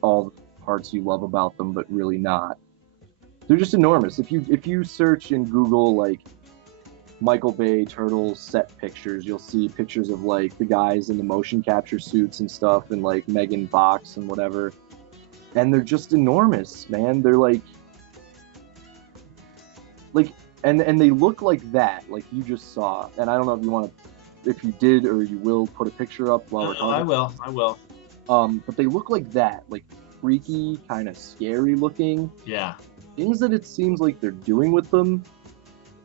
all the parts you love about them, but really not. They're just enormous. If you search in Google like Michael Bay Turtles set pictures, you'll see pictures of like the guys in the motion capture suits and stuff, and like Megan Fox and whatever, and they're just enormous, man. They're like and they look like that, like you just saw. And I don't know if you want to, if you did or you will put a picture up while we're talking. I will. But they look like that, like freaky, kind of scary looking. Yeah. Things that it seems like they're doing with them,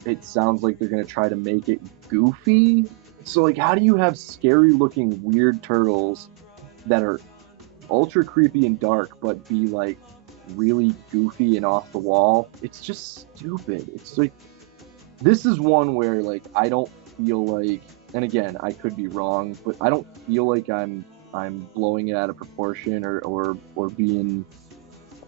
it sounds like they're going to try to make it goofy. So, like, how do you have scary looking weird turtles that are ultra creepy and dark, but be, like, really goofy and off the wall? It's just stupid. It's like, this is one where, like, I don't feel like, and again, I could be wrong, but I don't feel like I'm blowing it out of proportion or being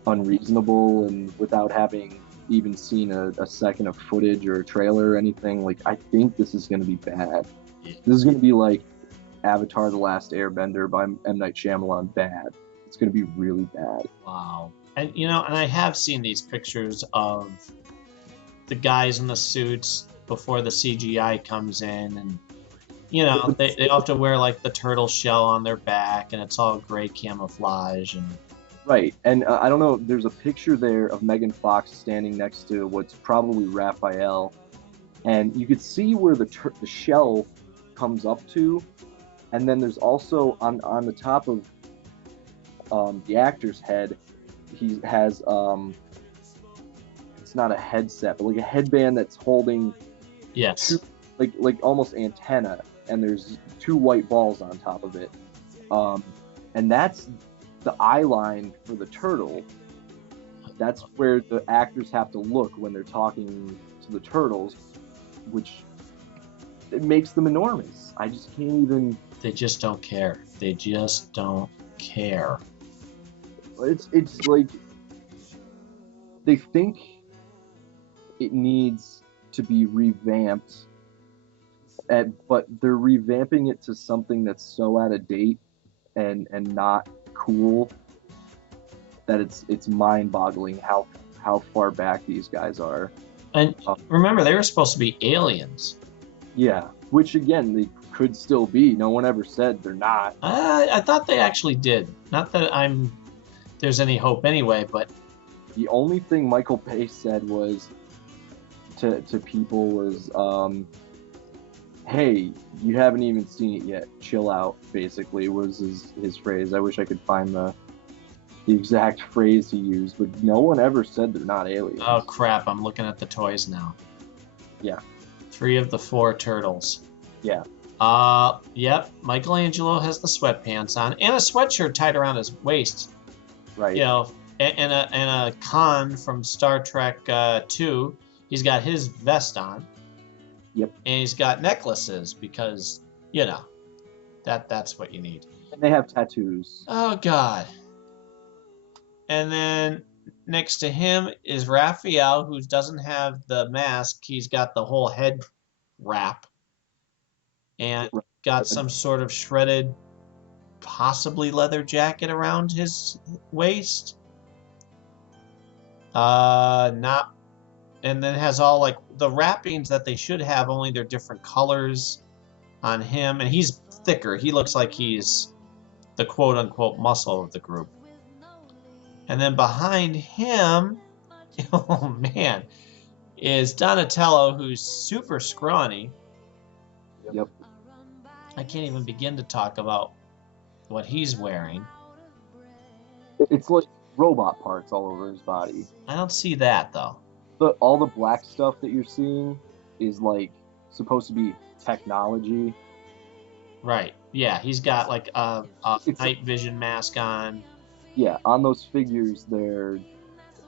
unreasonable, and without having even seen a second of footage or a trailer or anything. Like, I think this is going to be bad. Yeah. This is going to be like Avatar: The Last Airbender by M. Night Shyamalan bad. It's going to be really bad. Wow. And and I have seen these pictures of the guys in the suits before the CGI comes in, and they have to wear like the turtle shell on their back, and it's all gray camouflage, and Right, and I don't know. There's a picture there of Megan Fox standing next to what's probably Raphael, and you could see where the shell comes up to, and then there's also on the top of the actor's head, he has it's not a headset, but like a headband that's holding yes, like almost antenna, and there's two white balls on top of it, and that's the eye line for the turtle. That's where the actors have to look when they're talking to the turtles, which it makes them enormous. I just can't even. they just don't care. They just don't care. It's like they think it needs to be revamped, but they're revamping it to something that's so out of date and not cool that it's mind-boggling how far back these guys are. And remember, they were supposed to be aliens. Yeah, which again they could still be. No one ever said they're not. I thought they actually did. Not that there's any hope anyway, but The only thing Michael Bay said was to people was, "Hey, you haven't even seen it yet. Chill out." Basically, was his phrase. I wish I could find the exact phrase he used, but no one ever said they're not aliens. oh crap! I'm looking at the toys now. Yeah. 3 of the 4 turtles. Yeah. Yep. Michelangelo has the sweatpants on and a sweatshirt tied around his waist. Right. And a Khan from Star Trek 2. He's got his vest on. Yep. And he's got necklaces because that's what you need. And they have tattoos. Oh God. And then next to him is Raphael, who doesn't have the mask. He's got the whole head wrap and got some sort of shredded, possibly leather jacket around his waist. Not, and then has all like the wrappings that they should have, only they're different colors on him, and he's thicker. He looks like he's the quote unquote muscle of the group. And then behind him, oh man, is Donatello, who's super scrawny. Yep. I can't even begin to talk about what he's wearing. It's like robot parts all over his body. I don't see that though. All the black stuff that you're seeing is like supposed to be technology. Right. Yeah, he's got like a night vision mask on. Yeah, on those figures they're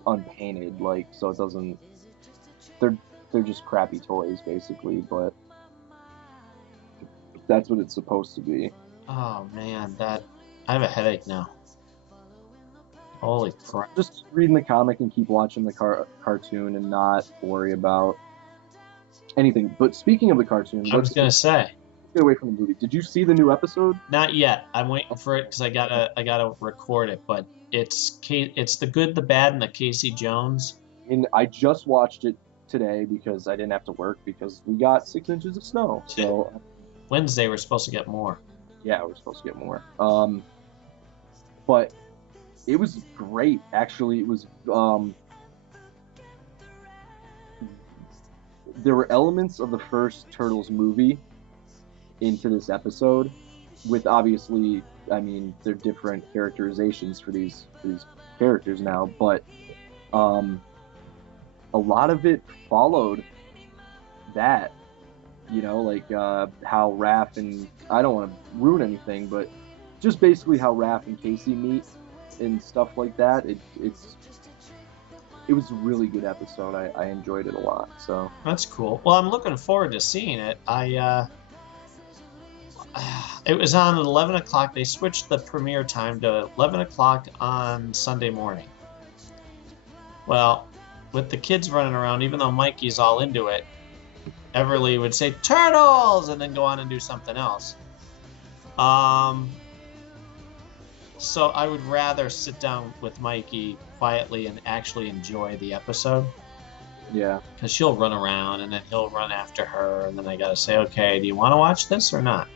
unpainted, like, so it doesn't. They're just crappy toys basically, but that's what it's supposed to be. Oh man, I have a headache now. Holy crap. Just reading the comic and keep watching the cartoon and not worry about anything. But speaking of the cartoon, I was gonna say, let's get away from the movie. Did you see the new episode? not yet. I'm waiting for it because I gotta record it. But it's the good, the bad, and the Casey Jones. And I just watched it today because I didn't have to work because we got 6 inches of snow. So Wednesday we're supposed to get more. yeah, we're supposed to get more. But it was great, actually. It was there were elements of the first Turtles movie into this episode, with obviously, I mean, they're different characterizations for these characters now, but a lot of it followed that, like how Raph and, I don't want to ruin anything, but just basically how Raph and Casey meet and stuff like that. It was a really good episode. I enjoyed it a lot. So That's cool. Well, I'm looking forward to seeing it. It was on at 11 o'clock. They switched the premiere time to 11 o'clock on Sunday morning. Well, with the kids running around, even though Mikey's all into it, Everly would say turtles and then go on and do something else. So I would rather sit down with Mikey quietly and actually enjoy the episode. Yeah. Because she'll run around and then he'll run after her, and then I gotta say, okay, do you want to watch this or not?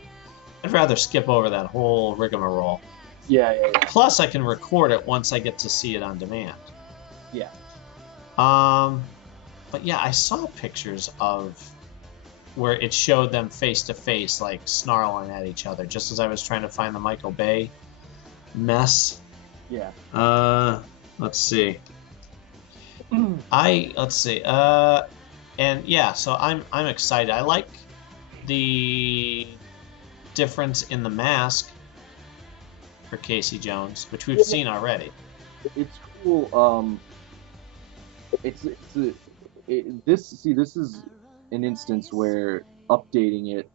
I'd rather skip over that whole rigmarole. Yeah. Plus, I can record it once I get to see it on demand. Yeah. But yeah, I saw pictures of where it showed them face to face, like snarling at each other, just as I was trying to find the Michael Bay mess. Yeah. Let's see. Let's see. And yeah, so I'm excited. I like the difference in the mask for Casey Jones, which we've seen already. It's cool. This is an instance where updating it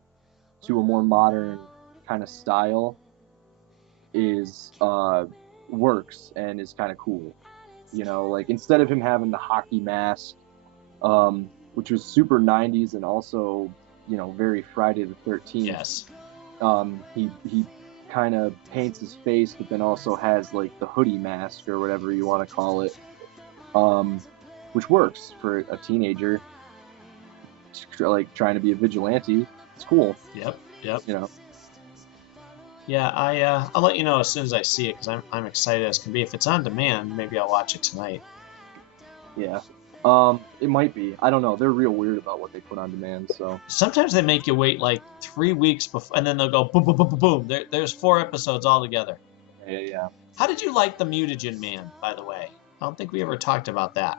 to a more modern kind of style is works and is kind of cool. You know, like instead of him having the hockey mask, which was super 90s and also, you know, very Friday the 13th. Yes. He kind of paints his face, but then also has like the hoodie mask or whatever you want to call it, which works for a teenager, like trying to be a vigilante. It's cool. Yep. You know. Yeah, I'll let you know as soon as I see it because I'm excited as can be. If it's on demand, maybe I'll watch it tonight. Yeah. It might be. I don't know. They're real weird about what they put on demand. So sometimes they make you wait like 3 weeks before, and then they'll go boom, boom, boom, boom, boom. There's 4 episodes altogether. Yeah. How did you like the Mutagen Man, by the way? I don't think we ever talked about that.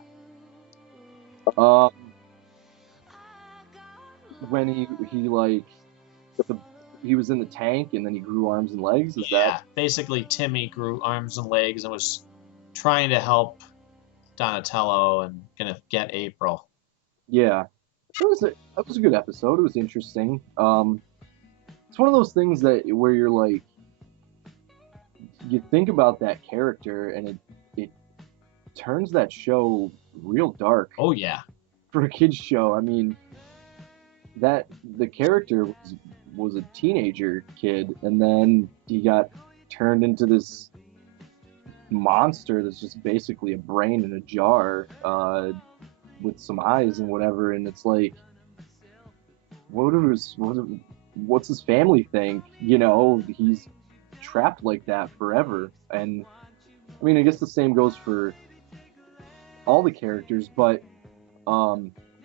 When he like he was in the tank and then he grew arms and legs. Yeah, basically Timmy grew arms and legs and was trying to help Donatello and gonna get April. Yeah, that was a good episode. It was interesting. It's one of those things that where you're like, you think about that character and it turns that show real dark. Oh yeah, for a kids show. I mean, that the character was a teenager kid, and then he got turned into this monster that's just basically a brain in a jar with some eyes and whatever. And it's like, what's his family think? You know, he's trapped like that forever. And I mean, I guess the same goes for all the characters, but I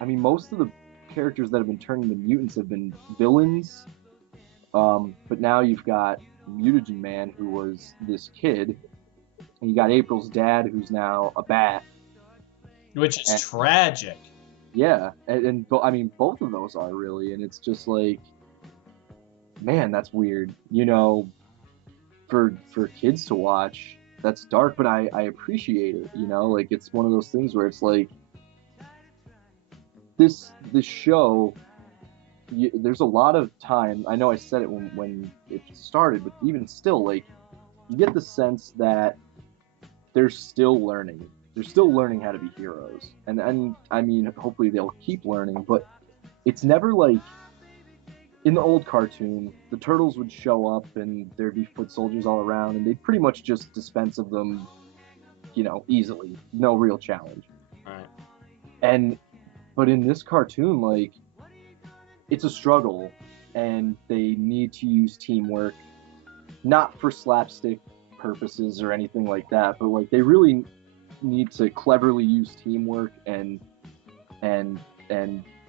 mean, most of the characters that have been turned into mutants have been villains. But now you've got Mutagen Man, who was this kid, and you got April's dad, who's now a bat. Which is tragic. Yeah, and I mean, both of those are really, and it's just like, man, that's weird. You know, for kids to watch, that's dark, but I appreciate it. You know, like it's one of those things where it's like, this show, there's a lot of time. I know I said it when it started, but even still, like, you get the sense that they're still learning. They're still learning how to be heroes, and I mean, hopefully they'll keep learning. But it's never like in the old cartoon, the turtles would show up and there'd be foot soldiers all around, and they'd pretty much just dispense of them, you know, easily, no real challenge. Right. But in this cartoon, like, it's a struggle, and they need to use teamwork, not for slapstick purposes or anything like that, but like they really need to cleverly use teamwork and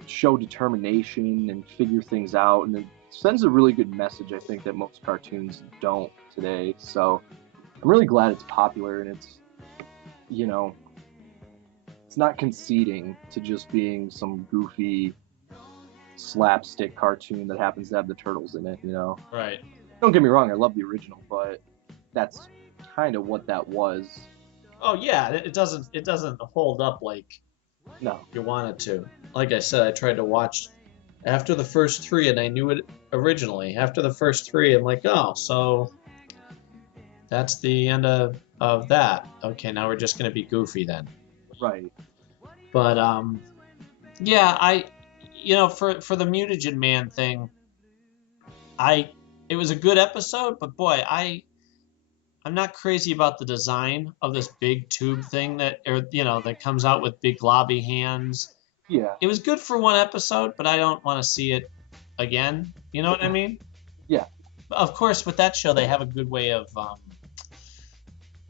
show determination and figure things out, and it sends a really good message, I think, that most cartoons don't today. So I'm really glad it's popular, and it's, you know, it's not conceding to just being some goofy slapstick cartoon that happens to have the turtles in it, you know. Right. Don't get me wrong, I love the original, but that's kind of what that was. Oh yeah, it doesn't hold up like No. you want it to. Like I said, I tried to watch after the first 3 and I knew it originally. After the first 3, I'm like, oh, so that's the end of that. Okay, now we're just gonna be goofy then. Right. But yeah, you know, for the mutagen man thing, it was a good episode, but boy, I'm not crazy about the design of this big tube thing that, or you know, that comes out with big globby hands. Yeah, It was good for one episode, but I don't want to see it again. You know what I mean? yeah, Of course, with that show, they have a good way of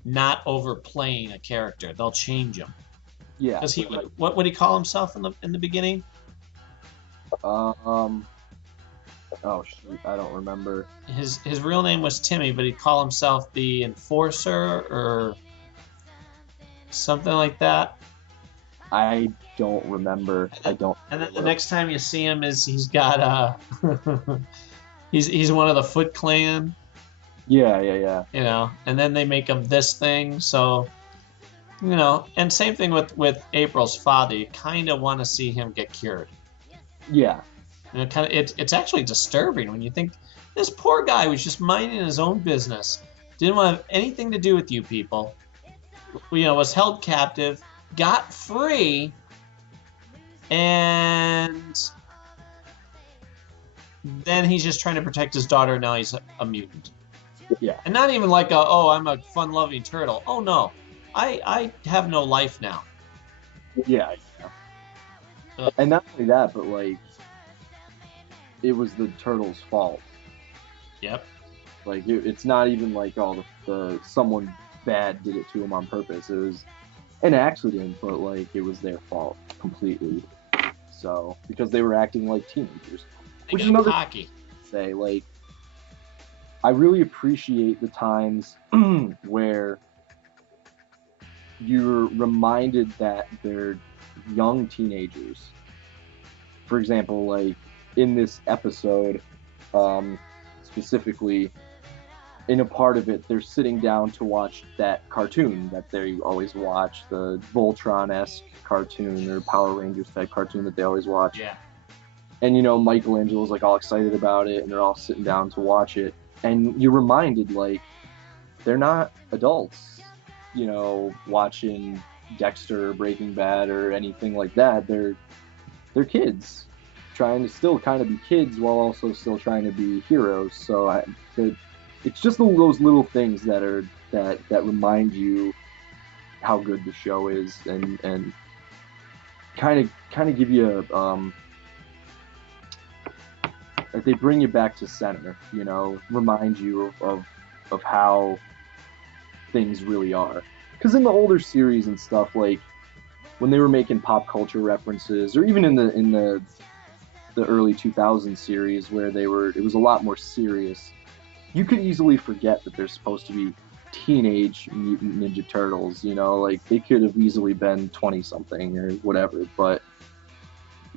not overplaying a character. They'll change him yeah. because he But would. like, What would he call himself in the beginning? um, oh shoot, I don't remember. His real name was Timmy, but he'd call himself the Enforcer or something like that. I don't remember. I don't And then the remember. next time you see him is he's got he's one of the Foot Clan, Yeah, yeah, yeah, you know, and then they make him this thing. So you know, and same thing with April's father. You kind of want to see him get cured. yeah, And it's actually disturbing when you think this poor guy was just minding his own business, didn't want to have anything to do with you people. You know, was held captive, got free, and then he's just trying to protect his daughter. Now he's a mutant, yeah, and not even like oh, I'm a fun-loving turtle. Oh no, I have no life now. yeah. Ugh. And not only that, but like it was the turtle's fault. Yep. Like it's not even like oh the someone bad did it to him on purpose. It was an accident, but like it was their fault completely. So because they were acting like teenagers, They which is got another cocky. say like I really appreciate the times where you're reminded that they're young teenagers. For example, like in this episode, specifically, in a part of it, they're sitting down to watch that cartoon that they always watch, the Voltron-esque cartoon or Power Rangers type cartoon that they always watch. Yeah. And you know, Michelangelo's like all excited about it, and they're all sitting down to watch it, and you're reminded like they're not adults, you know, watching Dexter or Breaking Bad or anything like that. They're kids trying to still kind of be kids while also still trying to be heroes. So it's just those little things that are that remind you how good the show is, and kind of give you like they bring you back to center, you know, remind you of how things really are. Because in the older series and stuff, like when they were making pop culture references, or even in the early 2000s series where it was a lot more serious, you could easily forget that they're supposed to be teenage mutant ninja turtles, you know, like they could have easily been 20 something or whatever. But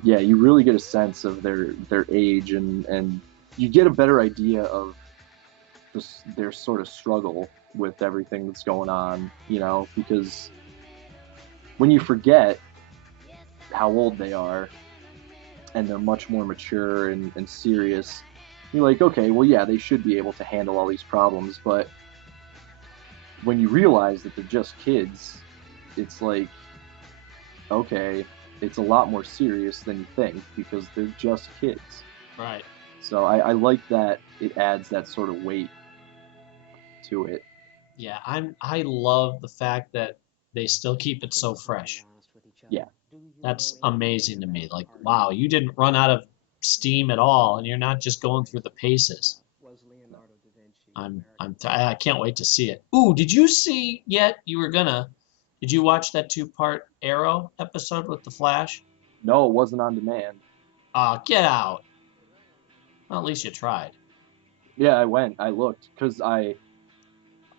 yeah, you really get a sense of their age, and you get a better idea of their sort of struggle with everything that's going on, you know, because when you forget how old they are and they're much more mature and serious, you're like, okay, well, yeah, they should be able to handle all these problems. But when you realize that they're just kids, it's like, okay, it's a lot more serious than you think because they're just kids. Right. So I like that it adds that sort of weight to it. Yeah, I love the fact that they still keep it so fresh. Yeah. That's amazing to me. Like, wow, you didn't run out of steam at all, and you're not just going through the paces. I can't wait to see it. Ooh, did you see yet? Did you watch that two-part Arrow episode with the Flash? No, it wasn't on demand. Get out. Well, at least you tried. Yeah, I looked because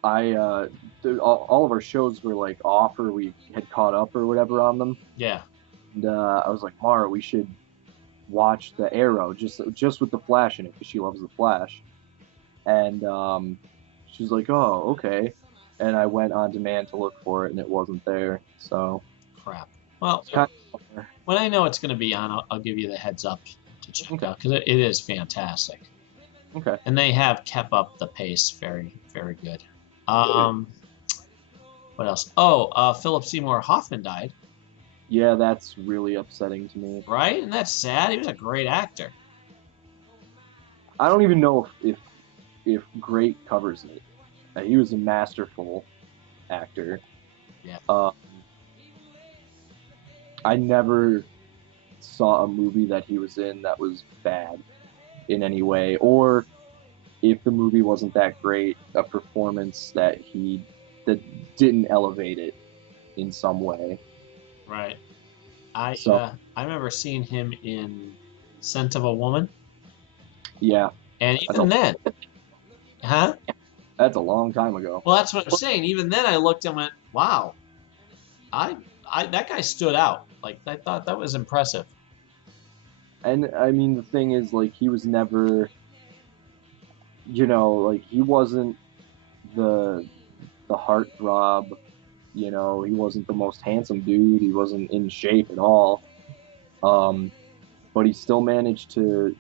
all of our shows were like off or we had caught up or whatever on them. Yeah. And I was like, Mara, we should watch the Arrow just with the Flash in it because she loves the Flash. And she's like, oh, okay. And I went on demand to look for it, and it wasn't there. So Crap. Well, it's kind of when I know it's going to be on, I'll give you the heads up to check out because it is fantastic. okay. And they have kept up the pace very, very good. What else? Oh, Philip Seymour Hoffman died. Yeah, that's really upsetting to me. right? And that's sad. He was a great actor. I don't even know if great covers it. He was a masterful actor. Yeah. Um, I never saw a movie that he was in that was bad in any way, or if the movie wasn't that great, a performance that didn't elevate it in some way. Right. So I remember seeing him in Scent of a Woman, yeah, and that's a even then, huh? that's a long time ago. Well, that's what I'm saying. Even then, I looked and went, "Wow, I, that guy stood out. Like I thought that was impressive." And I mean, the thing is, like, he was never, like he wasn't the heartthrob. He wasn't the most handsome dude. He wasn't in shape at all. Um, but he still managed to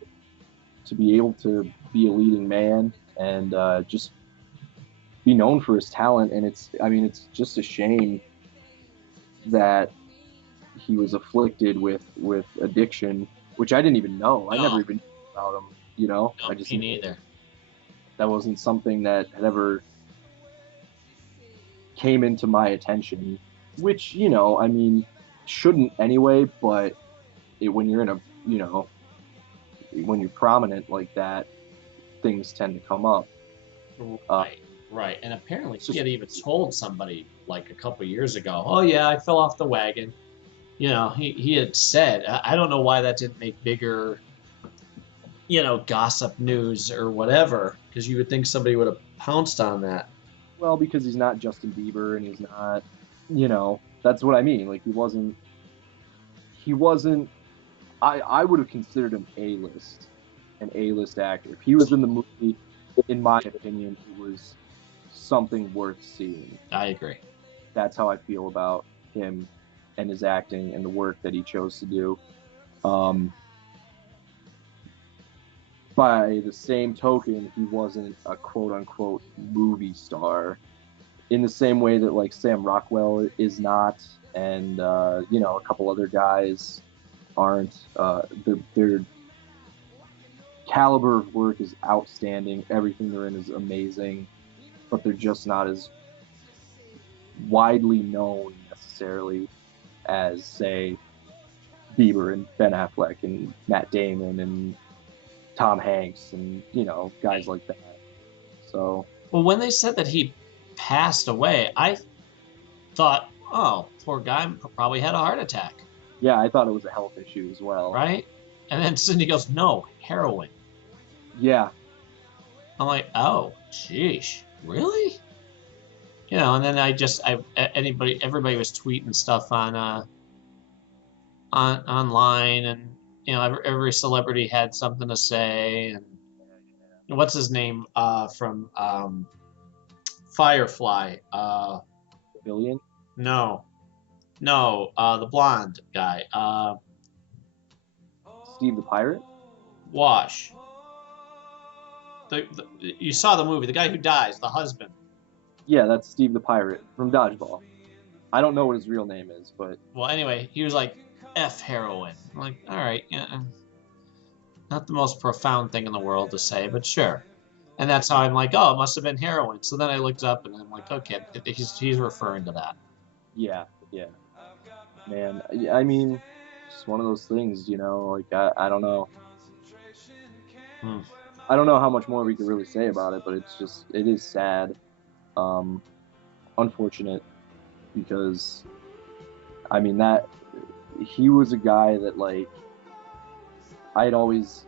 be able to be a leading man and just be known for his talent. And I mean, it's just a shame that he was afflicted with addiction, which I didn't even know. I never No, even knew about him. no, I just me neither. that wasn't something that had ever came into my attention, which I mean, shouldn't anyway. But when you're in a when you're prominent like that, things tend to come up. Uh, Right, right. And apparently, it's he just had even told somebody like a couple years ago, "Oh yeah, I fell off the wagon." He had said, I don't know why that didn't make bigger, gossip news or whatever, because you would think somebody would have pounced on that. well because he's not Justin Bieber and he's not, that's what I mean. Like he wasn't. I would have considered him an A-list actor. If he was in the movie, in my opinion, it was something worth seeing. I agree. That's how I feel about him and his acting and the work that he chose to do. Um, by the same token, he wasn't a quote unquote movie star in the same way that like Sam Rockwell is not, and a couple other guys aren't. Their caliber of work is outstanding. Everything they're in is amazing, but they're just not as widely known necessarily as, say, Bieber and Ben Affleck and Matt Damon and Tom Hanks and guys like that. So Well, when they said that he passed away, I thought, oh, poor guy probably had a heart attack, yeah, I thought it was a health issue as well. right? And then Cindy goes, no, heroin. Yeah, I'm like, oh, sheesh, really? And then everybody was tweeting stuff on online, and every celebrity had something to say, and what's his name from Firefly? Billion. No, no, the blonde guy, Steve the Pirate. Wash. You saw the movie, the guy who dies, the husband. Yeah, that's Steve the Pirate from Dodgeball. I don't know what his real name is, but Well, anyway, he was like, F heroin. I'm like, all right, yeah, not the most profound thing in the world to say, but sure. And that's how I'm like, oh, it must have been heroin. So then I looked up and I'm like, okay, he's referring to that. yeah, yeah, man. I mean, just one of those things, Like I don't know. Hmm. I don't know how much more we could really say about it, but it is sad, um, unfortunate because I mean that he was a guy that like I had always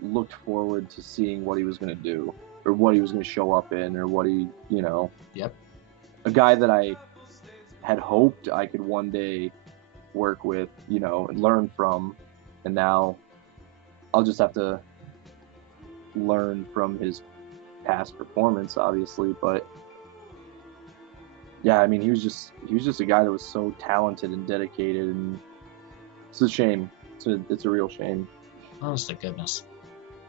looked forward to seeing what he was going to do or what he was going to show up in or what Yep. a guy that I had hoped I could one day work with, and learn from. And now I'll just have to learn from his past performance, obviously. But yeah, I mean, he was just a guy that was so talented and dedicated, and it's a shame. It's a real shame. Honest to goodness.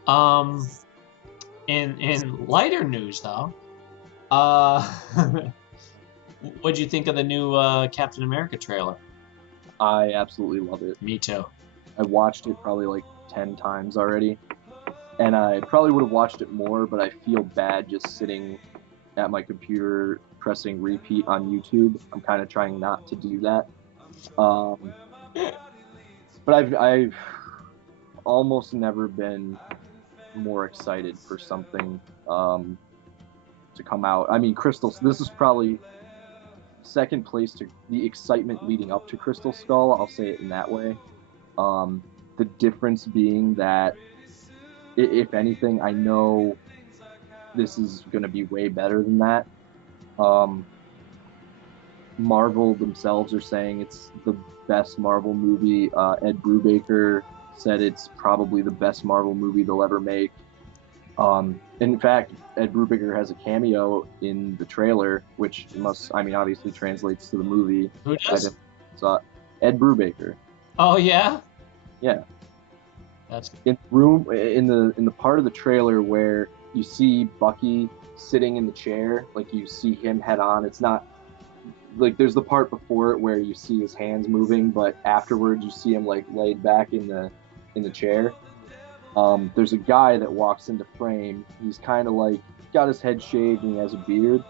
Um, in lighter news though, uh, what'd you think of the new Captain America trailer? I absolutely love it. Me too. I watched it probably like 10 times already, and I probably would have watched it more, but I feel bad just sitting at my computer pressing repeat on YouTube. I'm kind of trying not to do that. Um, but I've almost never been more excited for something to come out. I mean, Crystal. This is probably second place to the excitement leading up to Crystal Skull. I'll say it in that way. Um, the difference being that, if anything, I know this is going to be way better than that. Um, Marvel themselves are saying it's the best Marvel movie. Ed Brubaker said it's probably the best Marvel movie they'll ever make. In fact, Ed Brubaker has a cameo in the trailer, which I mean, obviously translates to the movie. Who does? Ed Brubaker. Oh yeah. Yeah. That's In the part of the trailer where you see Bucky sitting in the chair, like you see him head on. It's not like there's the part before it where you see his hands moving, but afterwards you see him like laid back in the chair. There's a guy that walks into frame. He's kind of like got his head shaved and he has a beard,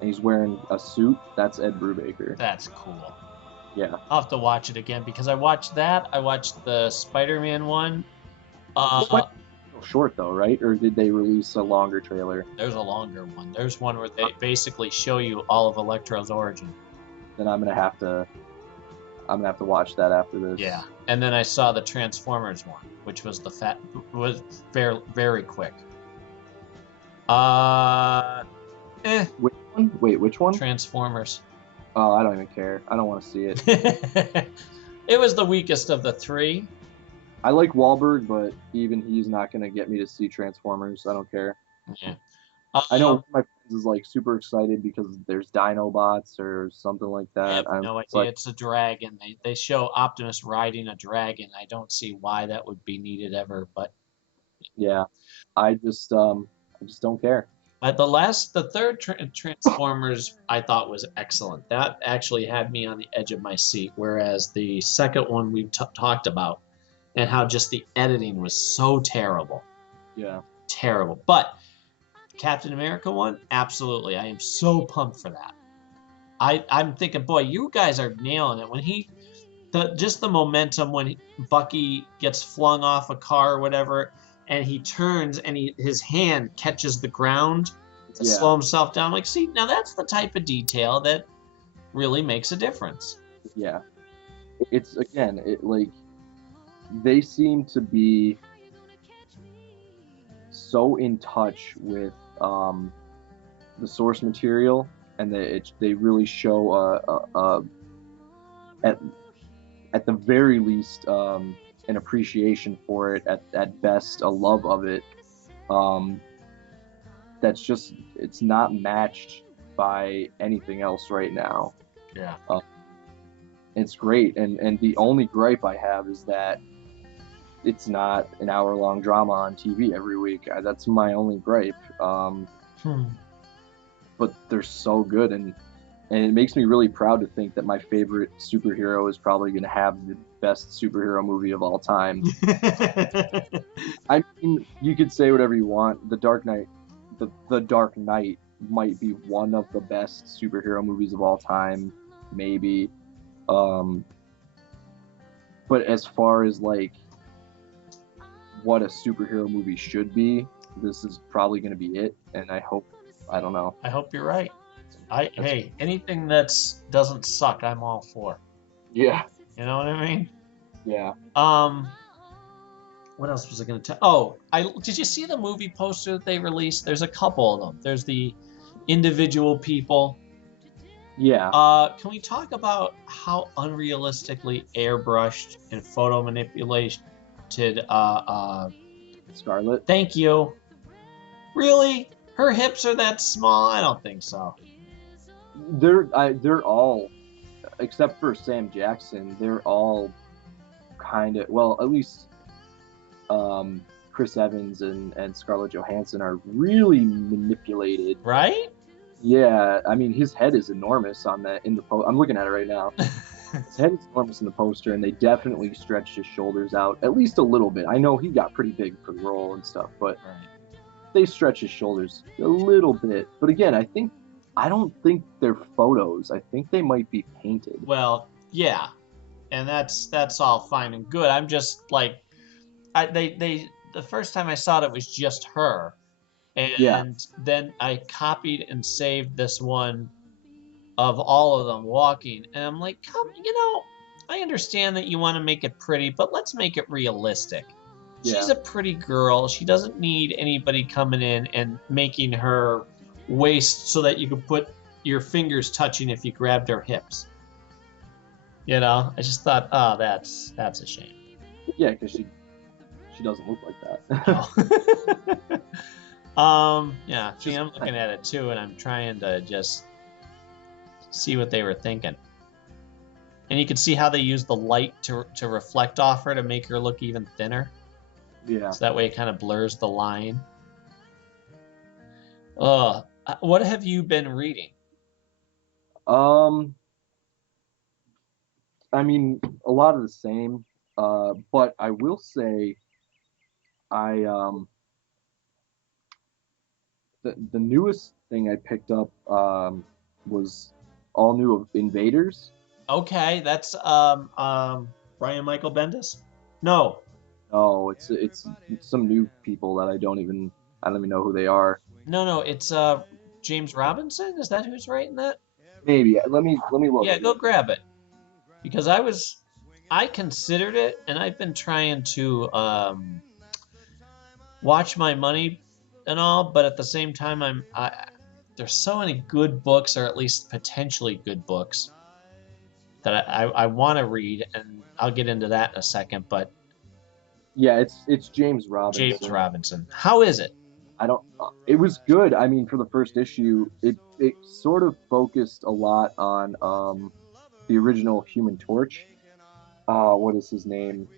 and he's wearing a suit. That's Ed Brubaker. That's cool. Yeah. I'll have to watch it again because I watched that. I watched the Spider-Man one. Short though, right? Or did they release a longer trailer? There's a longer one. There's one where they basically show you all of Electro's origin. Then I'm gonna have to watch that after this. Yeah, and then I saw the Transformers one, which was was very very quick. Which one? Wait, which one? Transformers. Oh, I don't even care. I don't want to see it. It was the weakest of the three. I like Wahlberg, but even he's not gonna get me to see Transformers. I don't care. Yeah. I know one of my friends is like super excited because there's Dinobots or something like that. I have no idea. It's a dragon. They show Optimus riding a dragon. I don't see why that would be needed ever, but yeah, I just don't care. The third Transformers I thought was excellent. That actually had me on the edge of my seat. Whereas the second one we talked about, and how just the editing was so terrible. Yeah, terrible. But Captain America one, absolutely. I am so pumped for that. I'm thinking, boy, you guys are nailing it. When just the momentum when Bucky gets flung off a car or whatever, and he turns and his hand catches the ground to slow himself down. Like, see, now that's the type of detail that really makes a difference. Yeah, it's again, like they seem to be so in touch with the source material, and they really show at the very least an appreciation for it, at best a love of it. That's just, it's not matched by anything else right now. Yeah. It's great, and the only gripe I have is that it's not an hour-long drama on TV every week. That's my only gripe. But they're so good, and it makes me really proud to think that my favorite superhero is probably going to have the best superhero movie of all time. I mean, you could say whatever you want. The Dark Knight might be one of the best superhero movies of all time, maybe. But as far as like what a superhero movie should be, this is probably going to be it. And I don't know. I hope you're right. Hey, anything that's doesn't suck, I'm all for. Yeah. You know what I mean? Yeah. What else was I going to tell? Oh, did you see the movie poster that they released? There's a couple of them. There's the individual people. Yeah. Can we talk about how unrealistically airbrushed and photo manipulated Scarlet? Thank you. Really? Her hips are that small? I don't think so. They're all, except for Sam Jackson, they're all kind of, well, at least Chris Evans and Scarlett Johansson are really manipulated. Right? Yeah, I mean his head is enormous in the I'm looking at it right now. His head is enormous in the poster, and they definitely stretched his shoulders out at least a little bit. I know he got pretty big for the role and stuff, but Right. they stretch his shoulders a little bit. But again, I don't think they're photos. I think they might be painted. Well, yeah, and that's all fine and good. I'm just like, they the first time I saw it was just her, Yeah, and then I copied and saved this one of all of them walking, and I'm like, come, I understand that you want to make it pretty, but let's make it realistic. She's yeah. a pretty girl. She doesn't need anybody coming in and making her waist so that you can put your fingers touching if you grabbed her hips. I just thought, oh, that's a shame. Yeah, because she doesn't look like that. Oh. Yeah. See, Just I'm looking at it too, and I'm trying to just see what they were thinking. And you can see how they use the light to reflect off her to make her look even thinner. yeah. So that way it kind of blurs the line. What have you been reading? Um, I mean, a lot of the same. But I will say, I the newest thing I picked up was all new of Invaders. Okay, that's Brian Michael Bendis. No, Oh, it's some new people that I don't even know who they are. no, it's James Robinson. Is that who's writing that? Maybe let me look. Yeah, go grab it because I considered it, and I've been trying to watch my money and all, but at the same time, there's so many good books, or at least potentially good books, that I want to read, and I'll get into that in a second. But Yeah, it's James James Robinson. Robinson, how is it? I don't. It was good. I mean, for the first issue, it sort of focused a lot on the original Human Torch. What is his name?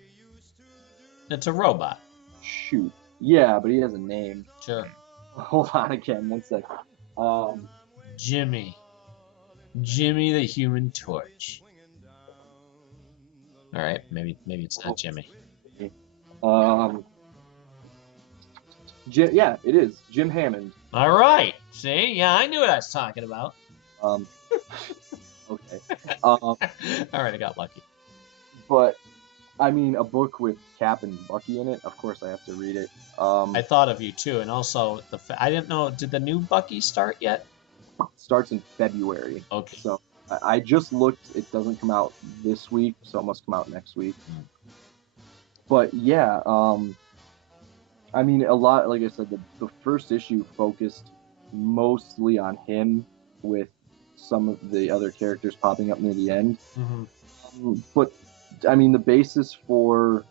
It's a robot. Shoot. Yeah, but he has a name. Sure. Hold on again, one second. Um, Jimmy. Jimmy the Human Torch. All right, maybe it's not Jimmy. um, yeah, it is Jim Hammond. All right. See, yeah, I knew what I was talking about. Um, okay. All right, I got lucky. But I mean, a book with Cap and Bucky in it. Of course, I have to read it. I thought of you too, and also I didn't know. Did the new Bucky start yet? Starts in February. Okay. So I just looked. It doesn't come out this week, so it must come out next week. But yeah, I mean, a lot. Like I said, the first issue focused mostly on him, with some of the other characters popping up near the end. But I mean, the basis for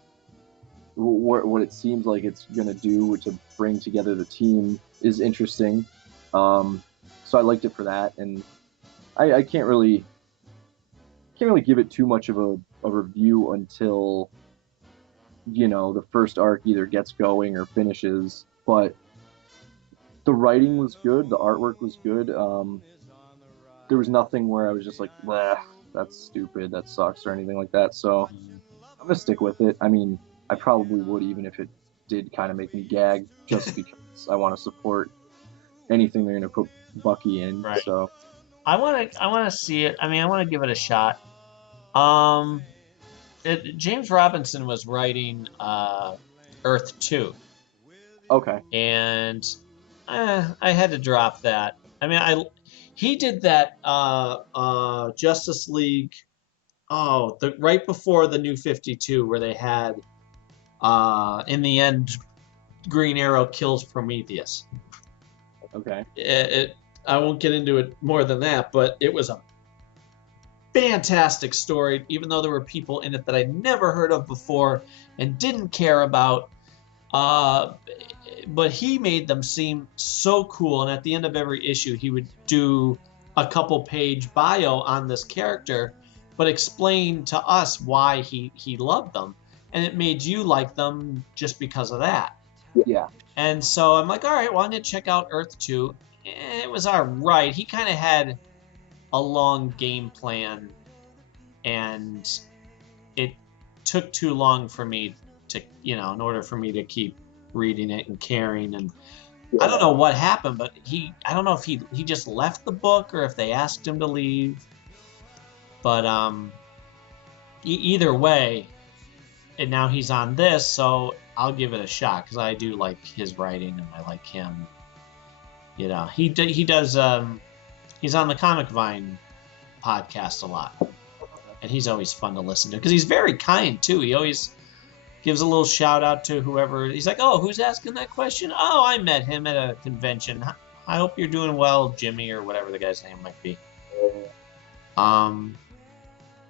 what it seems like it's gonna do to bring together the team is interesting. So I liked it for that, and I can't really give it too much of a review until the first arc either gets going or finishes. But the writing was good, the artwork was good. There was nothing where I was just like, "Bleh, that's stupid, that sucks," or anything like that. So I'm gonna stick with it. I mean, I probably would even if it did kind of make me gag, just because I want to support anything they're gonna put Bucky in. Right. So I want to see it. I mean, I want to give it a shot. James Robinson was writing Earth 2. okay, And I had to drop that. I mean, he did that Justice League. Oh, right before the New 52, where they had in the end, Green Arrow kills Prometheus. okay, I won't get into it more than that, but it was a fantastic story, even though there were people in it that I'd never heard of before and didn't care about. But he made them seem so cool, and at the end of every issue, he would do a couple-page bio on this character, but explain to us why he loved them, and it made you like them just because of that. yeah, And so I'm like, all right, well, I'm going to check out Earth 2. And it was all right. He kind of had a long game plan, and it took too long for me to, in order for me to keep reading it and caring. And I don't know what happened, but I don't know if he just left the book or if they asked him to leave. But either way, and now he's on this, so I'll give it a shot because I do like his writing and I like him. He does. He's on the Comic Vine podcast a lot, and he's always fun to listen to because he's very kind too. He always gives a little shout out to whoever. He's like, "Oh, who's asking that question? Oh, I met him at a convention. I hope you're doing well, Jimmy, or whatever the guy's name might be."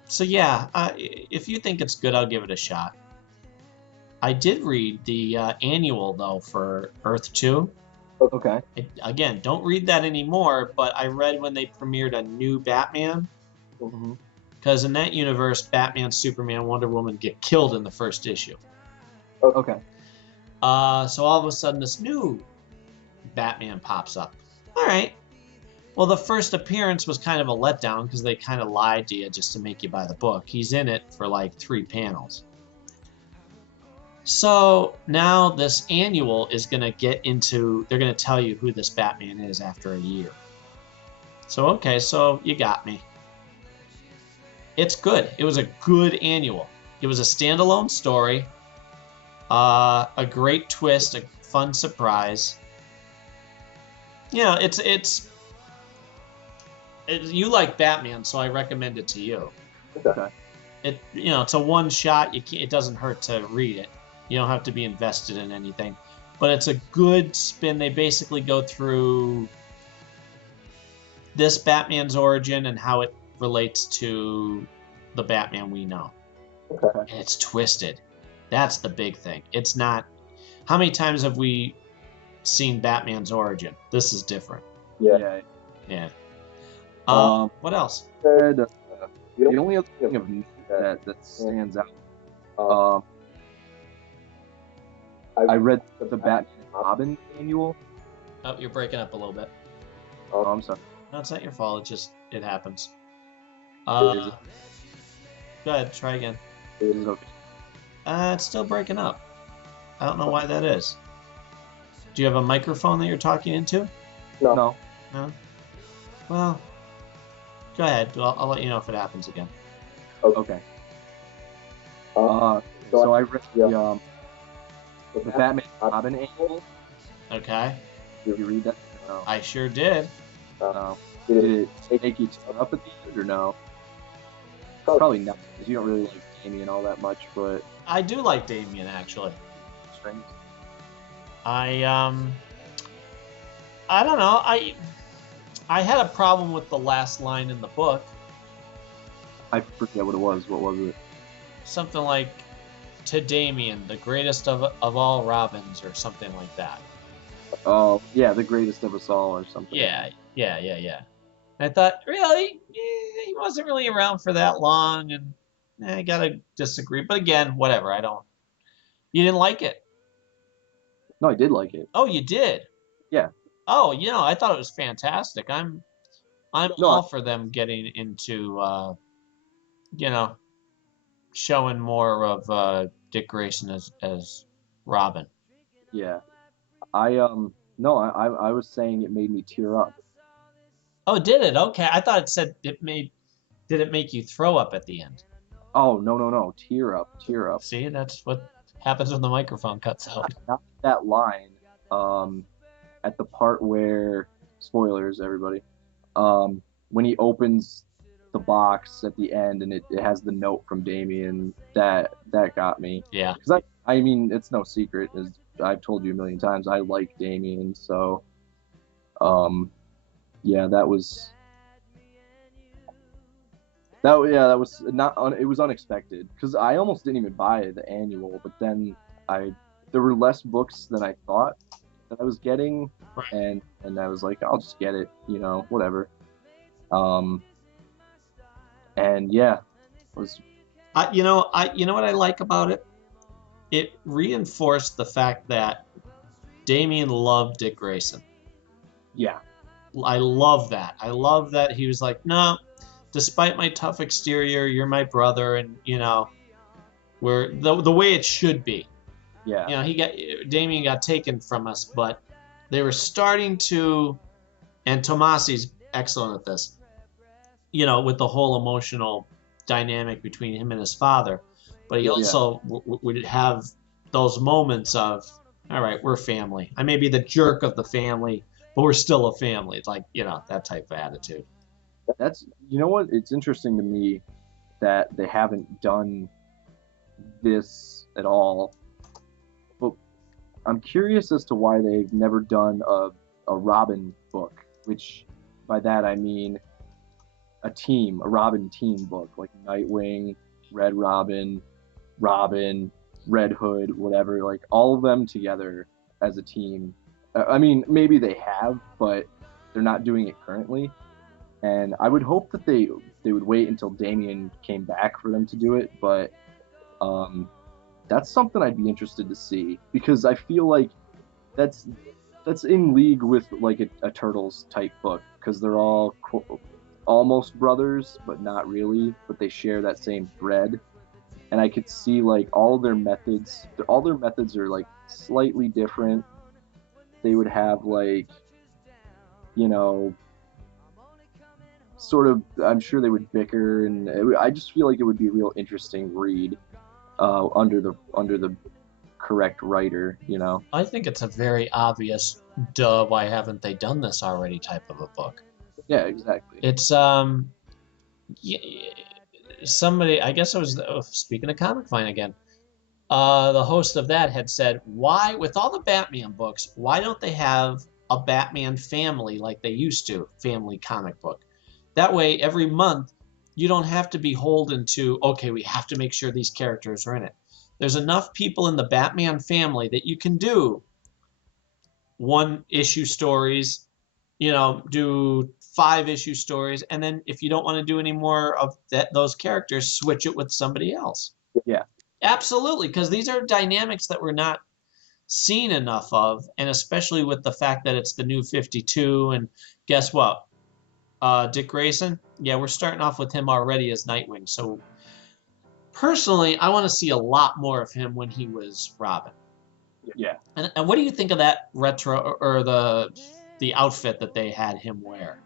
So yeah, if you think it's good, I'll give it a shot. I did read the annual though for Earth 2. Okay. Again, don't read that anymore, but I read when they premiered a new Batman. Because in that universe, Batman, Superman, Wonder Woman get killed in the first issue. Okay. So all of a sudden, this new Batman pops up. All right. Well, the first appearance was kind of a letdown because they kind of lied to you just to make you buy the book. He's in it for like 3 panels. So now this annual is going to get into, they're going to tell you who this Batman is after a year. So, okay, so you got me. It's good. It was a good annual. It was a standalone story, a great twist, a fun surprise. You like Batman, so I recommend it to you. Okay. It's a one shot. It doesn't hurt to read it. You don't have to be invested in anything, but it's a good spin. They basically go through this Batman's origin and how it relates to the Batman we know. Okay. And it's twisted. That's the big thing. It's not. How many times have we seen Batman's origin? This is different. Yeah. What else? The only other thing of that stands out. I read the Batman and Robin annual. Oh, you're breaking up a little bit. Oh, I'm sorry. No, it's not your fault. It happens. Is it? Go ahead. Try again. Is it okay? It's still breaking up. I don't know why that is. Do you have a microphone that you're talking into? No. No? Well, go ahead. I'll let you know if it happens again. Okay. So I read the Batman and Robin annual. Okay. Did you read that? No. I sure did. Did it take you up at the end or no? Probably not, because you don't really like Damian all that much, but I do like Damian, actually. strange. I don't know. I had a problem with the last line in the book. I forget what it was. What was it? Something like, to Damian, the greatest of all Robins, or something like that. Oh, yeah, the greatest of us all, or something. Yeah. I thought, really? He wasn't really around for that long, and I gotta disagree. But again, whatever. You didn't like it? No, I did like it. Oh, you did? Yeah. Oh, I thought it was fantastic. I'm all for them getting into, showing more of Dick Grayson as Robin. Yeah. I was saying it made me tear up. Oh, did it? Okay. I thought it said did it make you throw up at the end? Oh, no. Tear up. See, that's what happens when the microphone cuts out. Not that line, at the part where, spoilers, everybody, when he opens the box at the end and it has the note from Damian, that got me. Yeah. Because I mean, it's no secret, as I've told you a million times, I like Damian, so, yeah, that was it was unexpected, because I almost didn't even buy the annual, but then there were less books than I thought that I was getting, Right. and I was like, I'll just get it, whatever. And yeah, it was. You know what I like about it? It reinforced the fact that Damian loved Dick Grayson. Yeah. I love that. I love that he was like, no, despite my tough exterior, you're my brother, and we're the way it should be. Yeah. Damien got taken from us, but they were starting to, and Tomasi's excellent at this, with the whole emotional dynamic between him and his father. But he Yeah. also would have those moments of, all right, we're family. I may be the jerk of the family, but we're still a family. It's like, that type of attitude. That's, you know what? It's interesting to me that they haven't done this at all. But I'm curious as to why they've never done a Robin book, which by that I mean a Robin team book, like Nightwing, Red Robin, Robin, Red Hood, whatever, like all of them together as a team. I mean, maybe they have, but they're not doing it currently. And I would hope that they would wait until Damien came back for them to do it, but that's something I'd be interested to see because I feel like that's that's in league with like a Turtles type book because they're all almost brothers, but not really, but they share that same thread. And I could see like all their methods are like slightly different. They would have like, you know, sort of, I'm sure they would bicker, and I just feel like it would be a real interesting read under the correct writer, you know. I think it's a very obvious, duh, why haven't they done this already type of a book. Yeah, exactly. It's somebody, I guess it was, speaking of Comic Vine again, the host of that had said, why, with all the Batman books, why don't they have a Batman family like they used to, family comic book? That way, every month, you don't have to be beholden to, okay, we have to make sure these characters are in it. There's enough people in the Batman family that you can do one issue stories, do 5 issue stories, and then if you don't want to do any more of those characters, switch it with somebody else. Yeah. Absolutely, because these are dynamics that we're not seen enough of, and especially with the fact that it's the new 52, and guess what? Dick Grayson, yeah, we're starting off with him already as Nightwing. So personally, I want to see a lot more of him when he was Robin. Yeah. And what do you think of that retro or the outfit that they had him wear?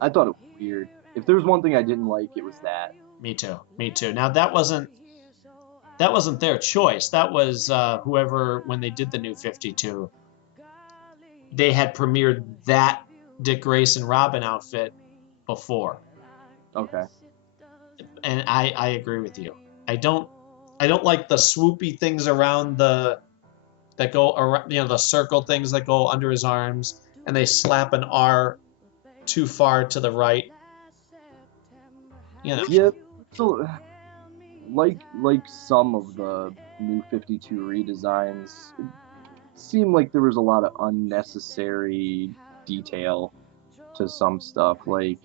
I thought it was weird. If there was one thing I didn't like, it was that. Me too. Me too. Now that wasn't their choice. That was whoever, when they did the new 52, they had premiered that Dick Grayson Robin outfit before. Okay. And I agree with you. I don't like the swoopy things around that go around, the circle things that go under his arms, and they slap an R too far to the right. Yeah. So, like some of the new 52 redesigns, it seemed like there was a lot of unnecessary detail to some stuff. Like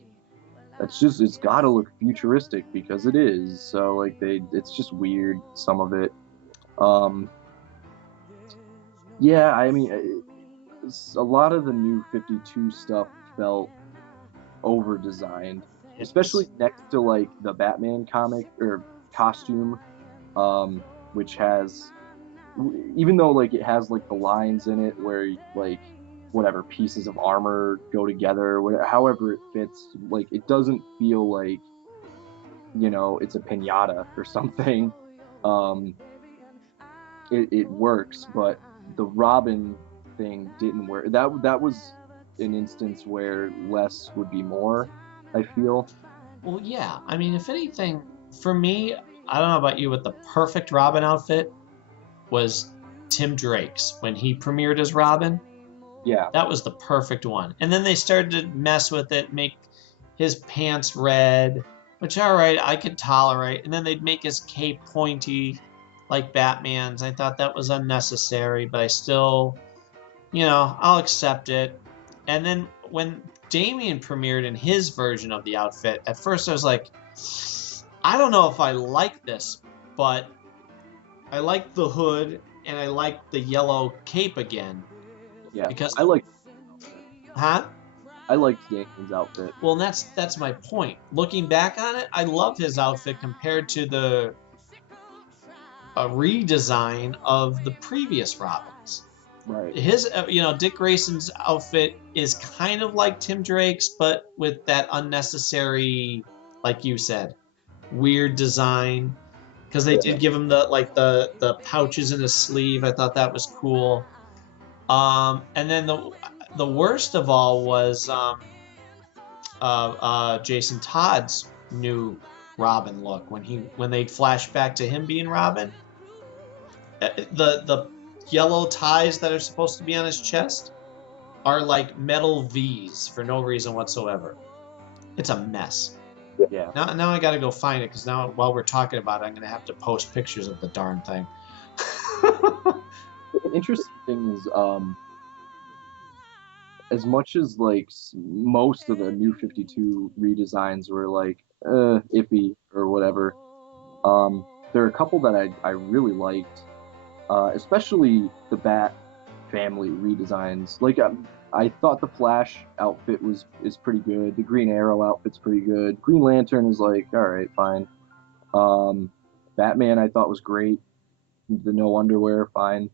it's got to look futuristic because it is. So like it's just weird, some of it. Um, yeah, I mean, a lot of the new 52 stuff felt over designed, especially next to like the Batman comic or costume, which has, even though like it has like the lines in it where like whatever pieces of armor go together, whatever, however it fits, like it doesn't feel like, it's a pinata or something. Um, it works, but the Robin thing didn't work. That was an instance where less would be more, I feel. Well, yeah. I mean, if anything, for me, I don't know about you, but the perfect Robin outfit was Tim Drake's when he premiered as Robin. Yeah. That was the perfect one. And then they started to mess with it, make his pants red, which, all right, I could tolerate. And then they'd make his cape pointy like Batman's. I thought that was unnecessary, but I still, I'll accept it. And then when Damien premiered in his version of the outfit, at first I was like, I don't know if I like this, but I like the hood and I like the yellow cape again. Yeah. Because, I like huh? I liked Damien's outfit. Well, and that's my point. Looking back on it, I love his outfit compared to the redesign of the previous Robins. Right. His, Dick Grayson's outfit is kind of like Tim Drake's, but with that unnecessary, like you said, weird design. Because they did give him the pouches in his sleeve. I thought that was cool. And then the worst of all was Jason Todd's new Robin look when they flash back to him being Robin. The yellow ties that are supposed to be on his chest are like metal V's for no reason whatsoever. It's a mess. Yeah. Now I got to go find it because now while we're talking about it, I'm gonna have to post pictures of the darn thing. The interesting thing is, as much as like most of the New 52 redesigns were like iffy or whatever, there are a couple that I really liked, especially the Bat family redesigns. Like I thought the Flash outfit is pretty good. The Green Arrow outfit's pretty good. Green Lantern is like all right, fine. Batman I thought was great. The no underwear, fine.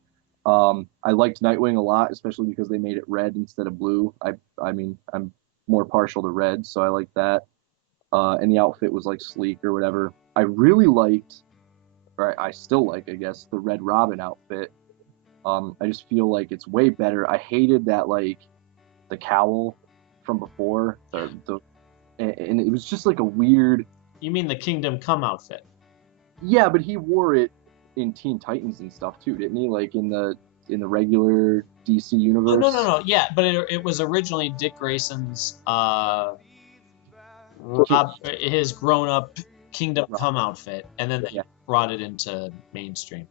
I liked Nightwing a lot, especially because they made it red instead of blue. I mean, I'm more partial to red, so I like that. And the outfit was like sleek or whatever. I really liked, or I still like, I guess, the Red Robin outfit. I just feel like it's way better. I hated that like the cowl from before, and it was just like a weird. You mean the Kingdom Come outfit? Yeah, but he wore it in Teen Titans and stuff too, didn't he? Like in the regular DC universe. No. Yeah, but it was originally Dick Grayson's his grown-up Kingdom Come outfit, and then they brought it into mainstream.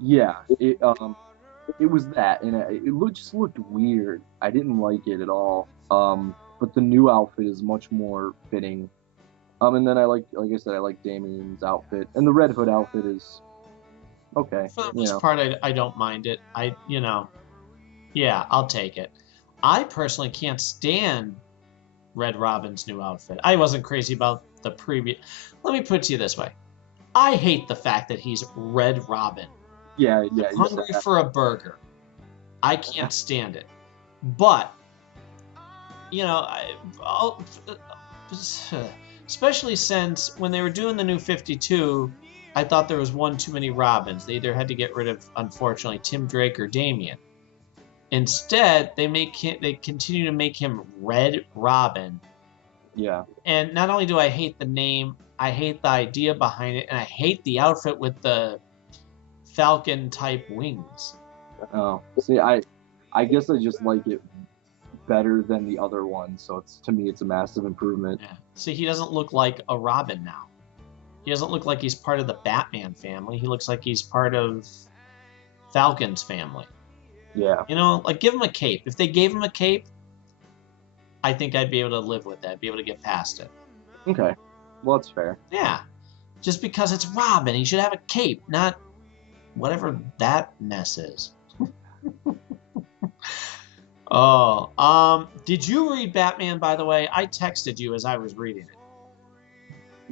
Yeah, it was that, and just looked weird. I didn't like it at all. But the new outfit is much more fitting. And then like I said, I like Damien's outfit, and the Red Hood outfit is okay. For the most part, I don't mind it. Yeah, I'll take it. I personally can't stand Red Robin's new outfit. I wasn't crazy about the previous. Let me put it to you this way: I hate the fact that he's Red Robin. Yeah. Hungry for a burger. I can't stand it. But especially since when they were doing the New 52, I thought there was one too many Robins. They either had to get rid of, unfortunately, Tim Drake or Damien. Instead, they continue to make him Red Robin. Yeah. And not only do I hate the name, I hate the idea behind it, and I hate the outfit with the Falcon type wings. Oh, see, I guess I just like it better than the other one, so to me it's a massive improvement. Yeah. See, he doesn't look like a Robin now. He doesn't look like he's part of the Batman family. He looks like he's part of Falcon's family. Yeah. Like give him a cape. If they gave him a cape, I think I'd be able to live with that. Be able to get past it. Okay. Well, that's fair. Yeah. Just because it's Robin, he should have a cape, not whatever that mess is. Oh, did you read Batman, by the way? I texted you as I was reading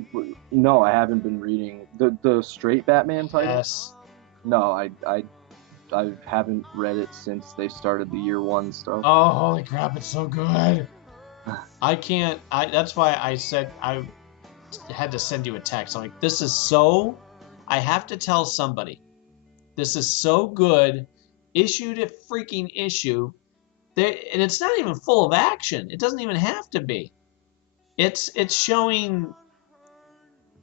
it. No, I haven't been reading the straight Batman title. Yes. No, I haven't read it since they started the year one stuff. Oh, holy crap! It's so good. I can't. That's why I said I had to send you a text. I'm like, this is so. I have to tell somebody. This is so good. Issue to freaking issue. And it's not even full of action. It doesn't even have to be. It's showing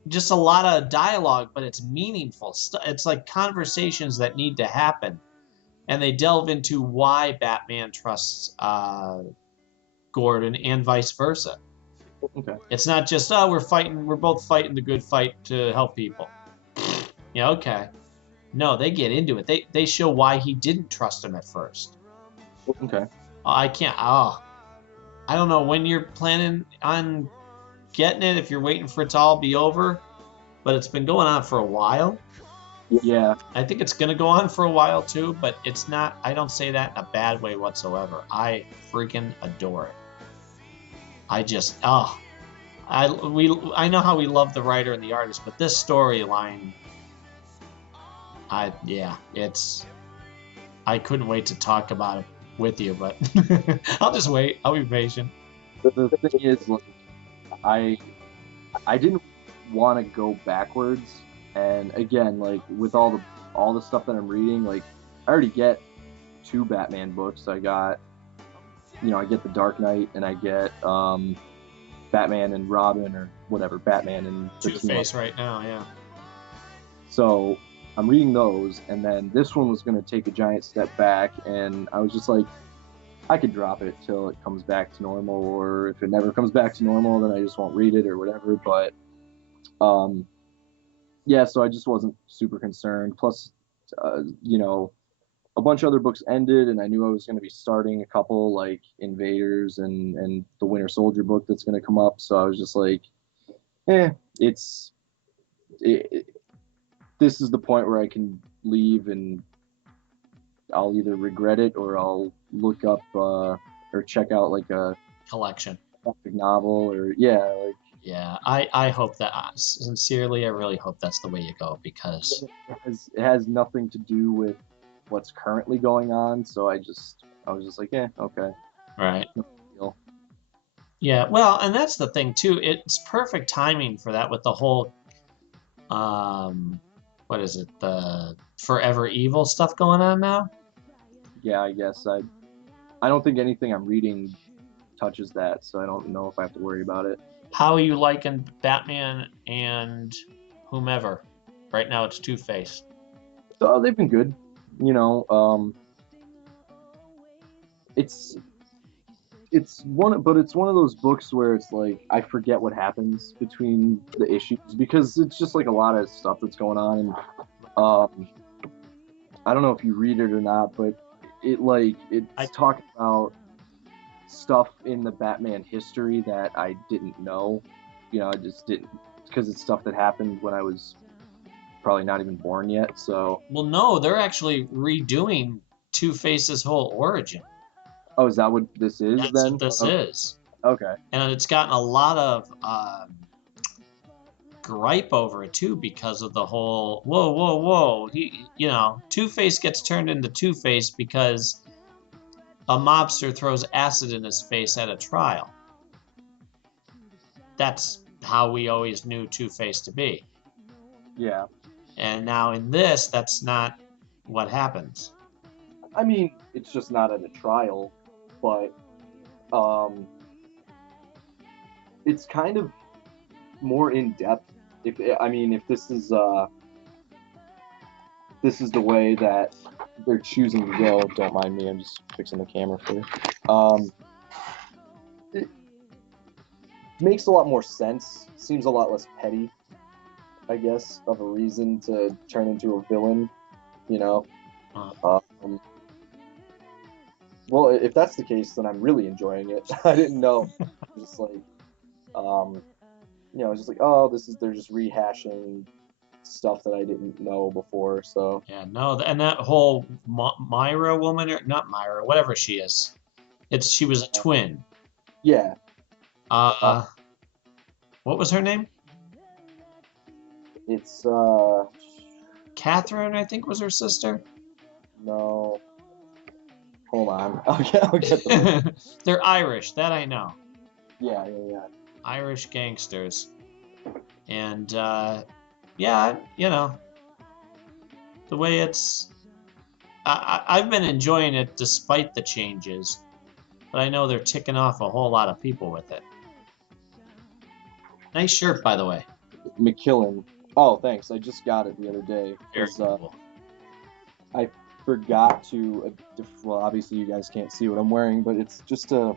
just a lot of dialogue, but it's meaningful. It's like conversations that need to happen. And they delve into why Batman trusts Gordon and vice versa. Okay. It's not just, we're both fighting the good fight to help people. Yeah, okay. No, they get into it. They show why he didn't trust him at first. Okay. I can't. I don't know when you're planning on getting it, if you're waiting for it to all be over, but it's been going on for a while. Yeah, I think it's gonna go on for a while too, but it's not. I don't say that in a bad way whatsoever. I freaking adore it. I just I know how we love the writer and the artist, but this storyline, it's I couldn't wait to talk about it with you, but I'll just wait. I'll be patient. the thing is, like, I I didn't want to go backwards, and again, like with all the stuff that I'm reading, like I already get two Batman books. I got, I get the Dark Knight, and I get Batman and Robin, or whatever, Batman and the Two team up. Face right now, yeah. So I'm reading those, and then this one was going to take a giant step back, and I was just like, I could drop it till it comes back to normal, or if it never comes back to normal, then I just won't read it or whatever. But um, yeah, so I just wasn't super concerned. Plus, a bunch of other books ended, and I knew I was going to be starting a couple like Invaders and the Winter Soldier book that's going to come up. So I was just like, eh, it's it, this is the point where I can leave, and I'll either regret it or I'll look up or check out like a Collection. graphic novel, or yeah, like Yeah, I hope that sincerely, I really hope that's the way you go because it has nothing to do with what's currently going on. So I was just like, yeah, okay, right. no deal. Yeah, well, and that's the thing too. It's perfect timing for that with the whole what is it? The Forever Evil stuff going on now. Yeah, I guess I don't think anything I'm reading touches that, so I don't know if I have to worry about it. How are you liking Batman and whomever? Right now it's Two Face. So they've been good, you know. It's it's one of those books where it's like I forget what happens between the issues because it's just like a lot of stuff that's going on, and um, I don't know if you read it or not, but I it's talking about stuff in the Batman history that I didn't know. I just didn't, because it's stuff that happened when I was probably not even born yet. So, well, no, they're actually redoing Two Face's whole origin. oh, is that what this is That's what then? this Okay. is, Okay. and it's gotten a lot of gripe over it too because of the whole whoa. Two Face gets turned into Two Face because a mobster throws acid in his face at a trial. That's how we always knew Two Face to be. Yeah. And now in this, that's not what happens. I mean, it's just not at a trial, but um, it's kind of more in depth. If I mean, if this is the way that they're choosing to go, don't mind me. I'm just fixing the camera for you. It makes a lot more sense. Seems a lot less petty, I guess, of a reason to turn into a villain. You know. Uh, Um, well, if that's the case, then I'm really enjoying it. I didn't know. Just like, um, it's just like, oh, they're just rehashing stuff that I didn't know before. So yeah, no, and that whole Myra woman, or not Myra, whatever she is, she was a twin. yeah, uh, Uh, what was her name? it's Catherine, I think, was her sister. no, hold on, I'll get the They're Irish, that I know. yeah. Irish gangsters. And yeah, the way I've been enjoying it despite the changes, but I know they're ticking off a whole lot of people with it. Nice shirt, by the way. McKillen. Oh, thanks. I just got it the other day. Very 'Cause, cool. I forgot to. Well, obviously you guys can't see what I'm wearing, but it's just a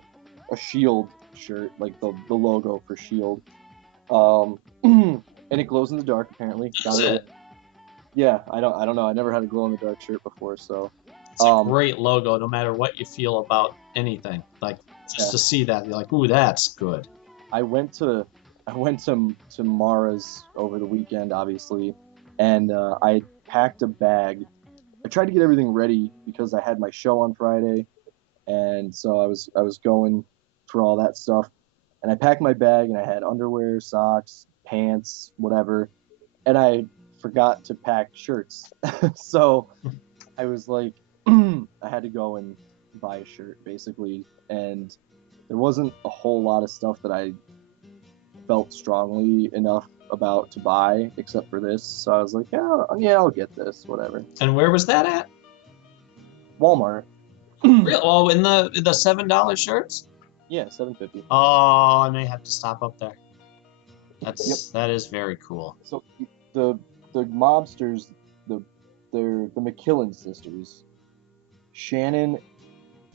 Shield shirt, like the logo for Shield. And it glows in the dark. Apparently, Is it? Yeah, I don't know. I never had a glow in the dark shirt before, so It's a great logo, no matter what you feel about anything. Like just to see that, you're like, ooh, that's good. I went to Mara's over the weekend, obviously, and packed a bag. I tried to get everything ready because I had my show on Friday, and so I was going for all that stuff. And I packed my bag, and I had underwear, socks, pants, whatever, and I forgot to pack shirts. So I was like, I had to go and buy a shirt basically, and there wasn't a whole lot of stuff that I felt strongly enough about to buy except for this. So I was like, yeah, yeah, I'll get this, whatever. And where was that at? Walmart. Real? Oh, in the $7 shirts? Yeah, 750. Oh, I may have to stop up there. Yep. That is very cool. So the mobsters, they're the McKillen sisters. Shannon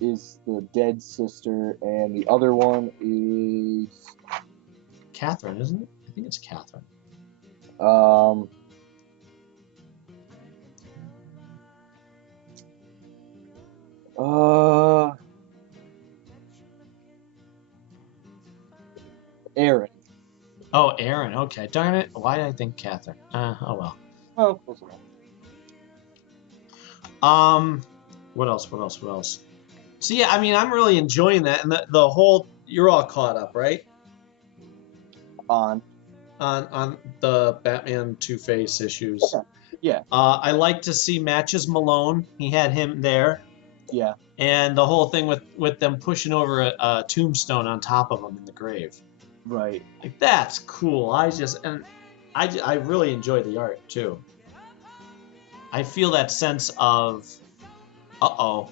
is the dead sister, and the other one is Catherine, isn't it? I think it's Catherine. um uh Aaron. Oh, Aaron. Okay. Darn it. Why did I think Catherine? Oh well. Oh, close enough. What else? What else? What else? So yeah, I mean, I'm really enjoying that, and the whole you're all caught up, right? On. On the Batman Two-Face issues. Okay. Yeah. I like to see Matches Malone. He had him there, Yeah. and the whole thing with them pushing over a tombstone on top of him in the grave. Right. Like that's cool. I really enjoy the art too. I feel that sense of, uh-oh.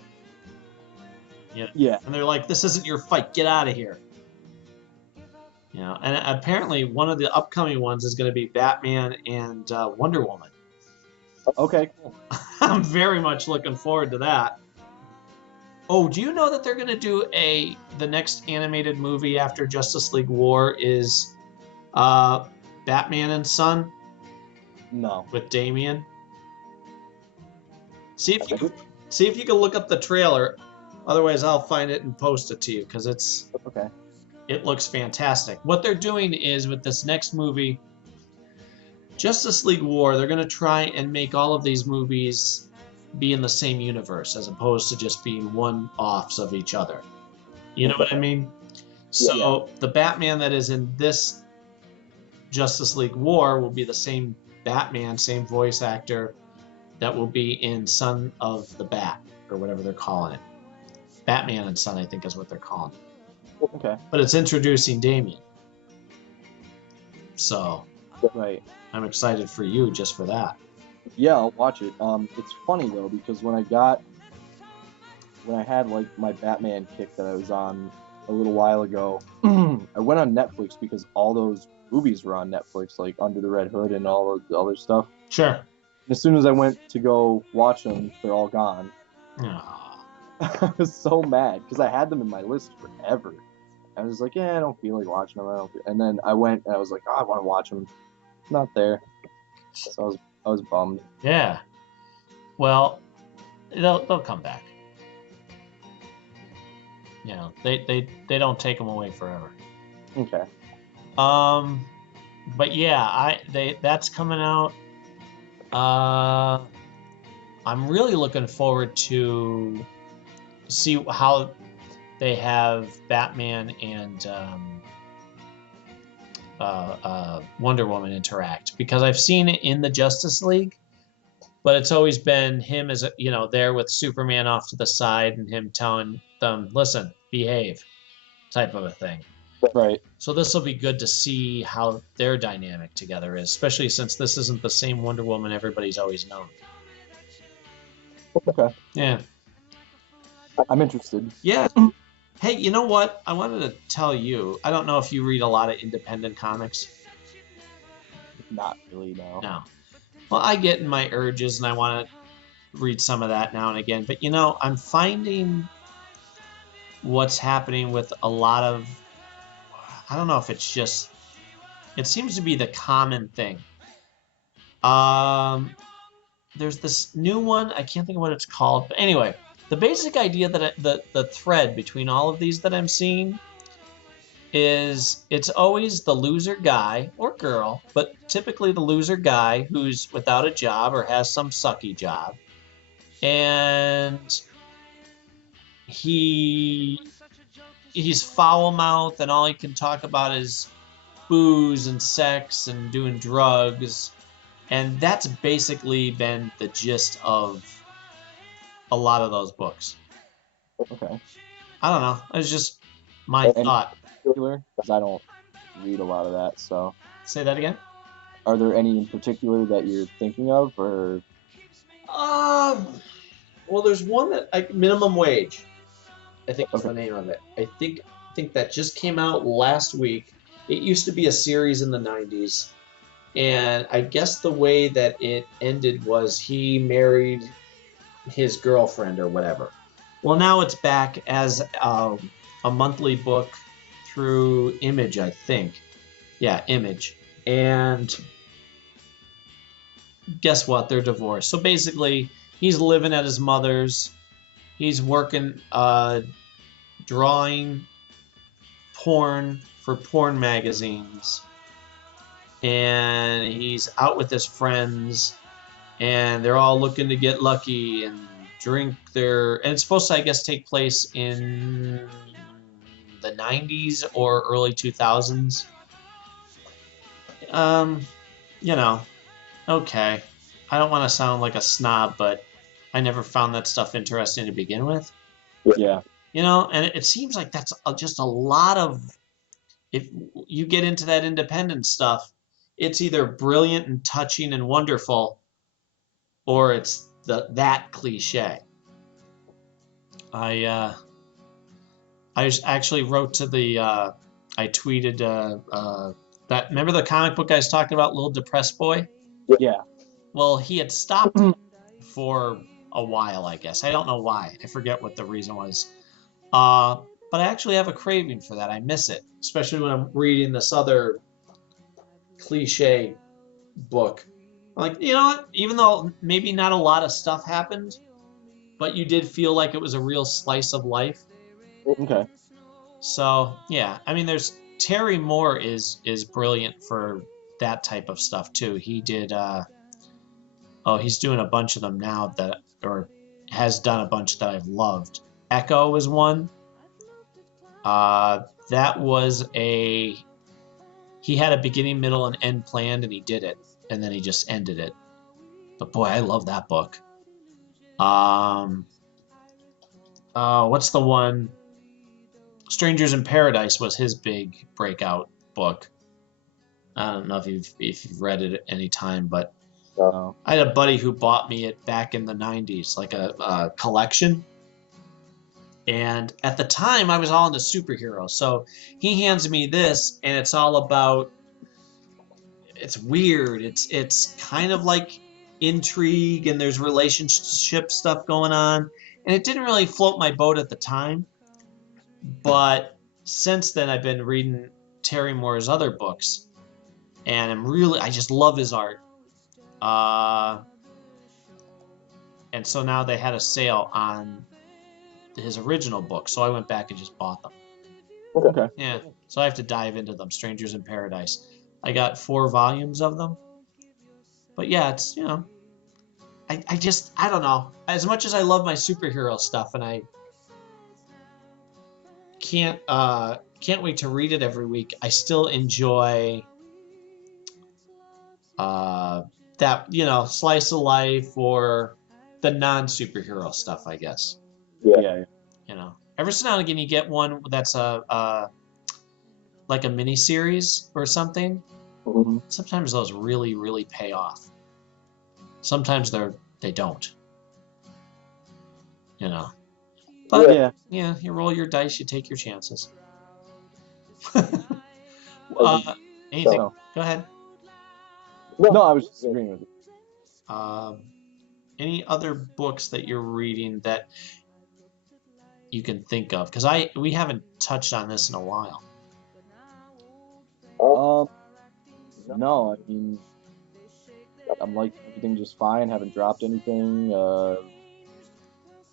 You know, Yeah. and they're like, this isn't your fight. Get out of here. You know, and apparently one of the upcoming ones is going to be Batman and Wonder Woman. Okay, cool. I'm very much looking forward to that. Oh, do you know that they're going to do the next animated movie after Justice League War is Batman and Son No. with Damian? See if you can look up the trailer. Otherwise, I'll find it and post it to you because Okay. it looks fantastic. What they're doing is with this next movie, Justice League War, they're going to try and make all of these movies be in the same universe as opposed to just being one-offs of each other. You know what I mean? So the Batman that is in this Justice League War will be the same Batman, same voice actor that will be in Son of the Bat, or whatever they're calling it. Batman and Son, I think, is what they're calling it. Okay. But it's introducing Damian. So Right. I'm excited for you just for that. Yeah, I'll watch it. It's funny though because when I had like my Batman kick that I was on a little while ago, I went on Netflix because all those movies were on Netflix, like Under the Red Hood and all the other stuff. Sure. And as soon as I went to go watch them, they're all gone. Aww. I was so mad because I had them in my list forever. I was like, yeah, I don't feel like watching them. And then I went and I was like, oh, I want to watch them. Not there. So I was bummed. Yeah. Well, they'll come back. You know, they don't take them away forever. Okay. But yeah, that's coming out. I'm really looking forward to see how they have Batman and Wonder Woman interact, because I've seen it in the Justice League, but it's always been him as there with Superman off to the side and him telling them, listen, behave, type of a thing. Right. So this will be good to see how their dynamic together is, especially since this isn't the same Wonder Woman everybody's always known. Okay. Yeah. I'm interested. Yeah. Hey, you know what? I wanted to tell you, I don't know if you read a lot of independent comics. Not really, no. No. Well, I get in my urges and I want to read some of that now and again. But, I'm finding what's happening with a lot of, I don't know if it's just, it seems to be the common thing. There's this new one, I can't think of what it's called. But anyway, the basic idea that the thread between all of these that I'm seeing is it's always the loser guy or girl, but typically the loser guy who's without a job or has some sucky job. And he he's foul mouthed and all he can talk about is booze and sex and doing drugs. And that's basically been the gist of a lot of those books. Okay. I don't know. It's just my Any thought. particular? Because I don't read a lot of that. So, Say that again. are there any in particular that you're thinking of, or Uh, well, there's one that minimum wage. I think is okay? the name of it. I think that just came out last week. It used to be a series in the 90s, and I guess the way that it ended was he married his girlfriend or whatever. Well, now it's back as a monthly book through Image, I think. Yeah, Image. And guess what? They're divorced. So basically, he's living at his mother's. He's working, drawing porn for porn magazines. And he's out with his friends. And they're all looking to get lucky and drink their. And it's supposed to, I guess, take place in the 90s or early 2000s. Um, you know, okay. I don't want to sound like a snob, but I never found that stuff interesting to begin with. Yeah. And it seems like that's just a lot of. If you get into that independent stuff, it's either brilliant and touching and wonderful, or it's that cliche. I actually wrote to the. I tweeted that. Remember the comic book I was talking about, Little Depressed Boy? Yeah. Well, he had stopped for a while, I guess. I don't know why. I forget what the reason was. But I actually have a craving for that. I miss it, especially when I'm reading this other cliche book. Like, you know what? Even though maybe not a lot of stuff happened, but you did feel like it was a real slice of life. Okay. So yeah, I mean, there's Terry Moore is brilliant for that type of stuff too. He did. He's doing a bunch of them now that, or has done a bunch that I've loved. Echo is one. That was a. He had a beginning, middle, and end planned, and he did it, and then he just ended it. But boy, I love that book. Um, what's the one? Strangers in Paradise was his big breakout book. I don't know if you've read it at any time, but I had a buddy who bought me it back in the 90s, like a collection. And at the time, I was all into superheroes. So he hands me this, and it's all about. It's weird. It's kind of like intrigue, and there's relationship stuff going on. And it didn't really float my boat at the time, but since then, I've been reading Terry Moore's other books, and I just love his art. Uh, and so now they had a sale on his original book, so I went back and just bought them. Okay. Yeah, so I have to dive into them. Strangers in Paradise. I got 4 volumes of them, but yeah, it's I don't know. As much as I love my superhero stuff, and I can't wait to read it every week, I still enjoy uh, that slice of life or the non superhero stuff, I guess. Yeah. Every so now and again you get one that's like a mini series or something. Mm-hmm. Sometimes those really really pay off. Sometimes they don't. You know. But yeah, you roll your dice, you take your chances. Anything? So, Go ahead. no, I was just agreeing with you. Um, any other books that you're reading that you can think of? Because we haven't touched on this in a while. Um, no, I mean, I'm like everything just fine. Haven't dropped anything.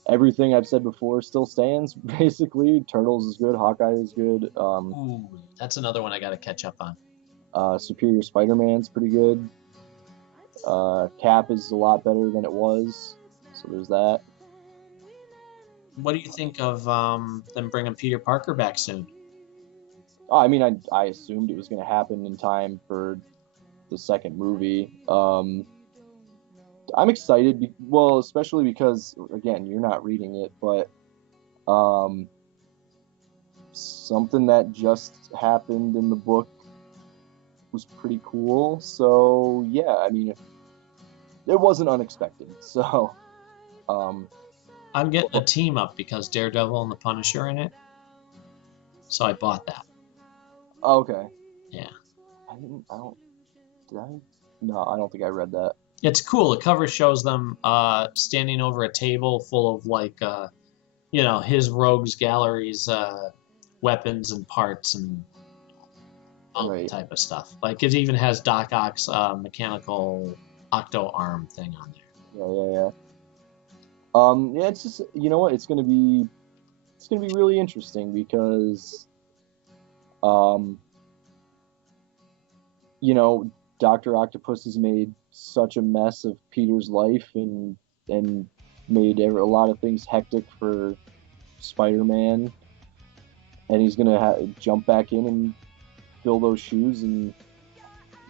everything I've said before still stands. Basically, Turtles is good, Hawkeye is good. Ooh, that's another one I got to catch up on. Superior Spider-Man's pretty good. Cap is a lot better than it was, so there's that. What do you think of them bringing Peter Parker back soon? Oh, I mean, I assumed it was going to happen in time for the second movie. I'm excited, well, especially because again, you're not reading it, but um, something that just happened in the book was pretty cool. So yeah, I mean, it wasn't unexpected. So um, I'm getting a team up because Daredevil and the Punisher are in it, so I bought that. okay, Yeah, I didn't. I don't. Did I? No, I don't think I read that. it's cool. The cover shows them standing over a table full of like his rogues gallery's weapons and parts and all that Right. type of stuff. Like it even has Doc Ock's mechanical octo arm thing on there. Yeah, yeah, yeah. Yeah, it's just you know what? It's gonna be really interesting because um, you know, Doctor Octopus has made such a mess of Peter's life and made a lot of things hectic for Spider-Man, and he's gonna jump back in and fill those shoes, and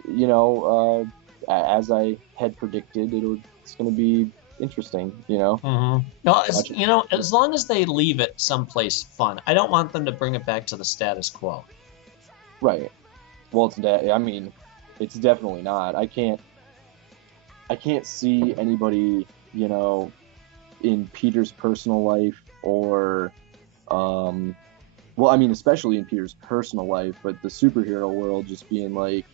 you know, as I had predicted, it's gonna be interesting, you know. Mm-hmm. No, Watch it. as long as they leave it someplace fun. I don't want them to bring it back to the status quo. Right. Well, I mean, it's definitely not. I can't see anybody, you know, in Peter's personal life or um well, I mean, especially in Peter's personal life, but the superhero world just being like,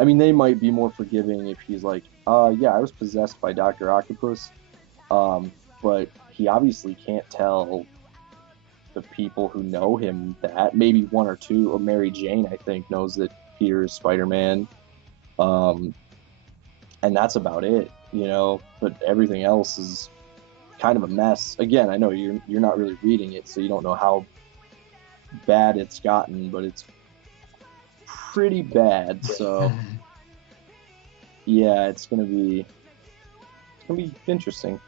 I mean, they might be more forgiving if he's like, yeah, I was possessed by Dr. Octopus. Um, but he obviously can't tell the people who know him that. Maybe one or two, or Mary Jane, I think, knows that Peter is Spider-Man. Um, and that's about it, you know, but everything else is kind of a mess. Again, I know you're not really reading it, so you don't know how bad it's gotten, but it's pretty bad. So yeah, it's gonna be interesting.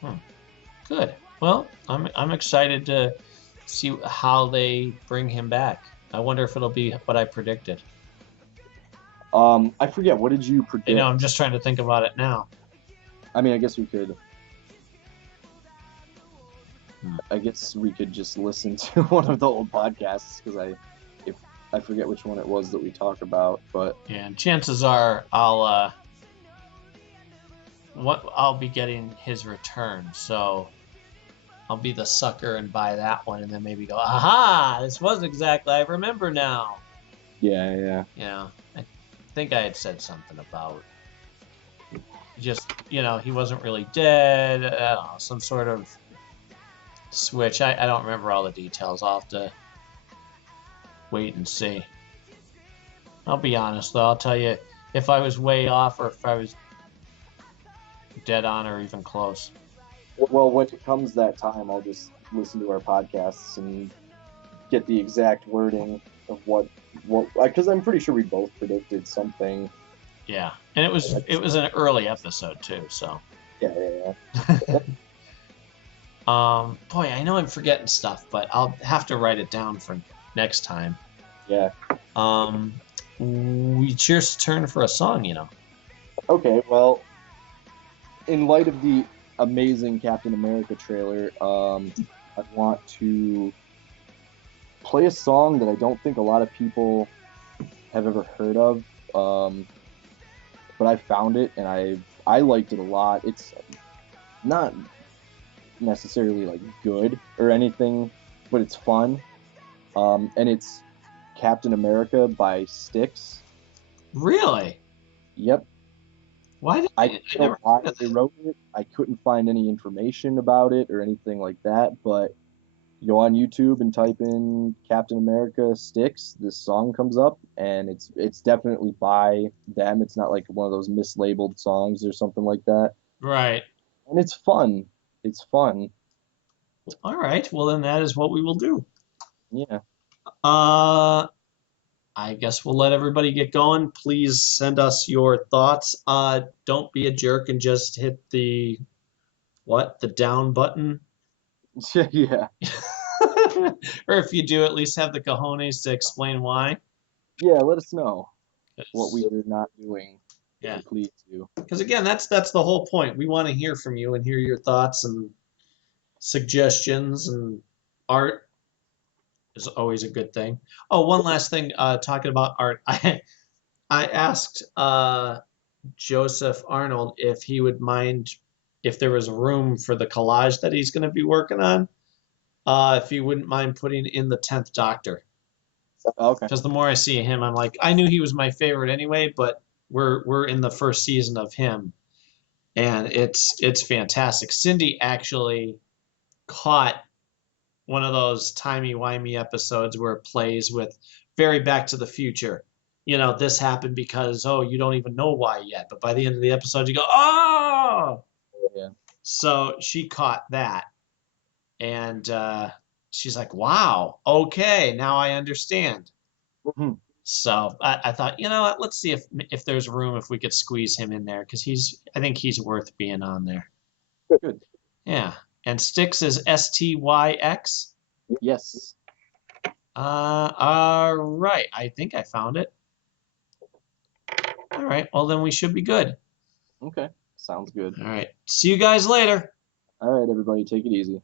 Hmm. Good. Well, I'm excited to see how they bring him back. I wonder if it'll be what I predicted. I forget, what did you I'm predict? just trying to think about it now. I mean, Hmm. I guess we could just listen to one of the old podcasts because if I forget which one it was that we talk about, but And chances are I'll be getting his return. So I'll be the sucker and buy that one, and then maybe go, aha! This was exactly. I remember now. yeah, yeah, I think I had said something about just he wasn't really dead. I don't know, some sort of switch. I don't remember all the details. I'll have to wait and see. I'll be honest though. I'll tell you if I was way off or if I was dead on or even close. well, when it comes that time, I'll just listen to our podcasts and get the exact wording of what because I'm pretty sure we both predicted something. Yeah, and it was an early episode too. So, Yeah, yeah, yeah. boy, I know I'm forgetting stuff, but I'll have to write it down for next time. Yeah. Um, it's your turn for a song. Okay, well, in light of the amazing Captain America trailer, I want to play a song that I don't think a lot of people have ever heard of. Um, but I found it and I liked it a lot. It's not necessarily like good or anything, but it's fun. And it's Captain America by Styx. Really? Yep. Why did I I don't know never why heard of they that? wrote it. I couldn't find any information about it or anything like that, but you go on YouTube and type in Captain America Styx, this song comes up and it's definitely by them. It's not like one of those mislabeled songs or something like that. Right. And it's fun. It's fun. All right. Well, then that is what we will do. Yeah. Uh, I guess we'll let everybody get going. Please send us your thoughts. Don't be a jerk and just hit the what? The down button. Yeah. Or if you do, at least have the cojones to explain why. Yeah. Let us know what 'Cause- we are not doing, if yeah. you please do. Because again, that's the whole point. We want to hear from you and hear your thoughts and suggestions, and art is always a good thing. Oh, one last thing, talking about art. I asked Joseph Arnold if he would mind if there was room for the collage that he's going to be working on. If he wouldn't mind putting in the 10th Doctor, Okay. because the more I see him, I'm like, I knew he was my favorite anyway, but we're in the first season of him, and it's fantastic. Cindy actually caught one of those timey-wimey episodes where it plays with very Back to the Future. You know, this happened because, oh, you don't even know why yet. But by the end of the episode, you go, oh! Yeah. So she caught that. And she's like, wow, okay, now I understand. Mhm. So I thought, you know what, let's see if there's room if we could squeeze him in there because I think he's worth being on there. Good. Yeah. And Styx is Styx. Yes. All right. I think I found it. All right. Well, then we should be good. Okay. Sounds good. All right. See you guys later. All right, everybody, take it easy.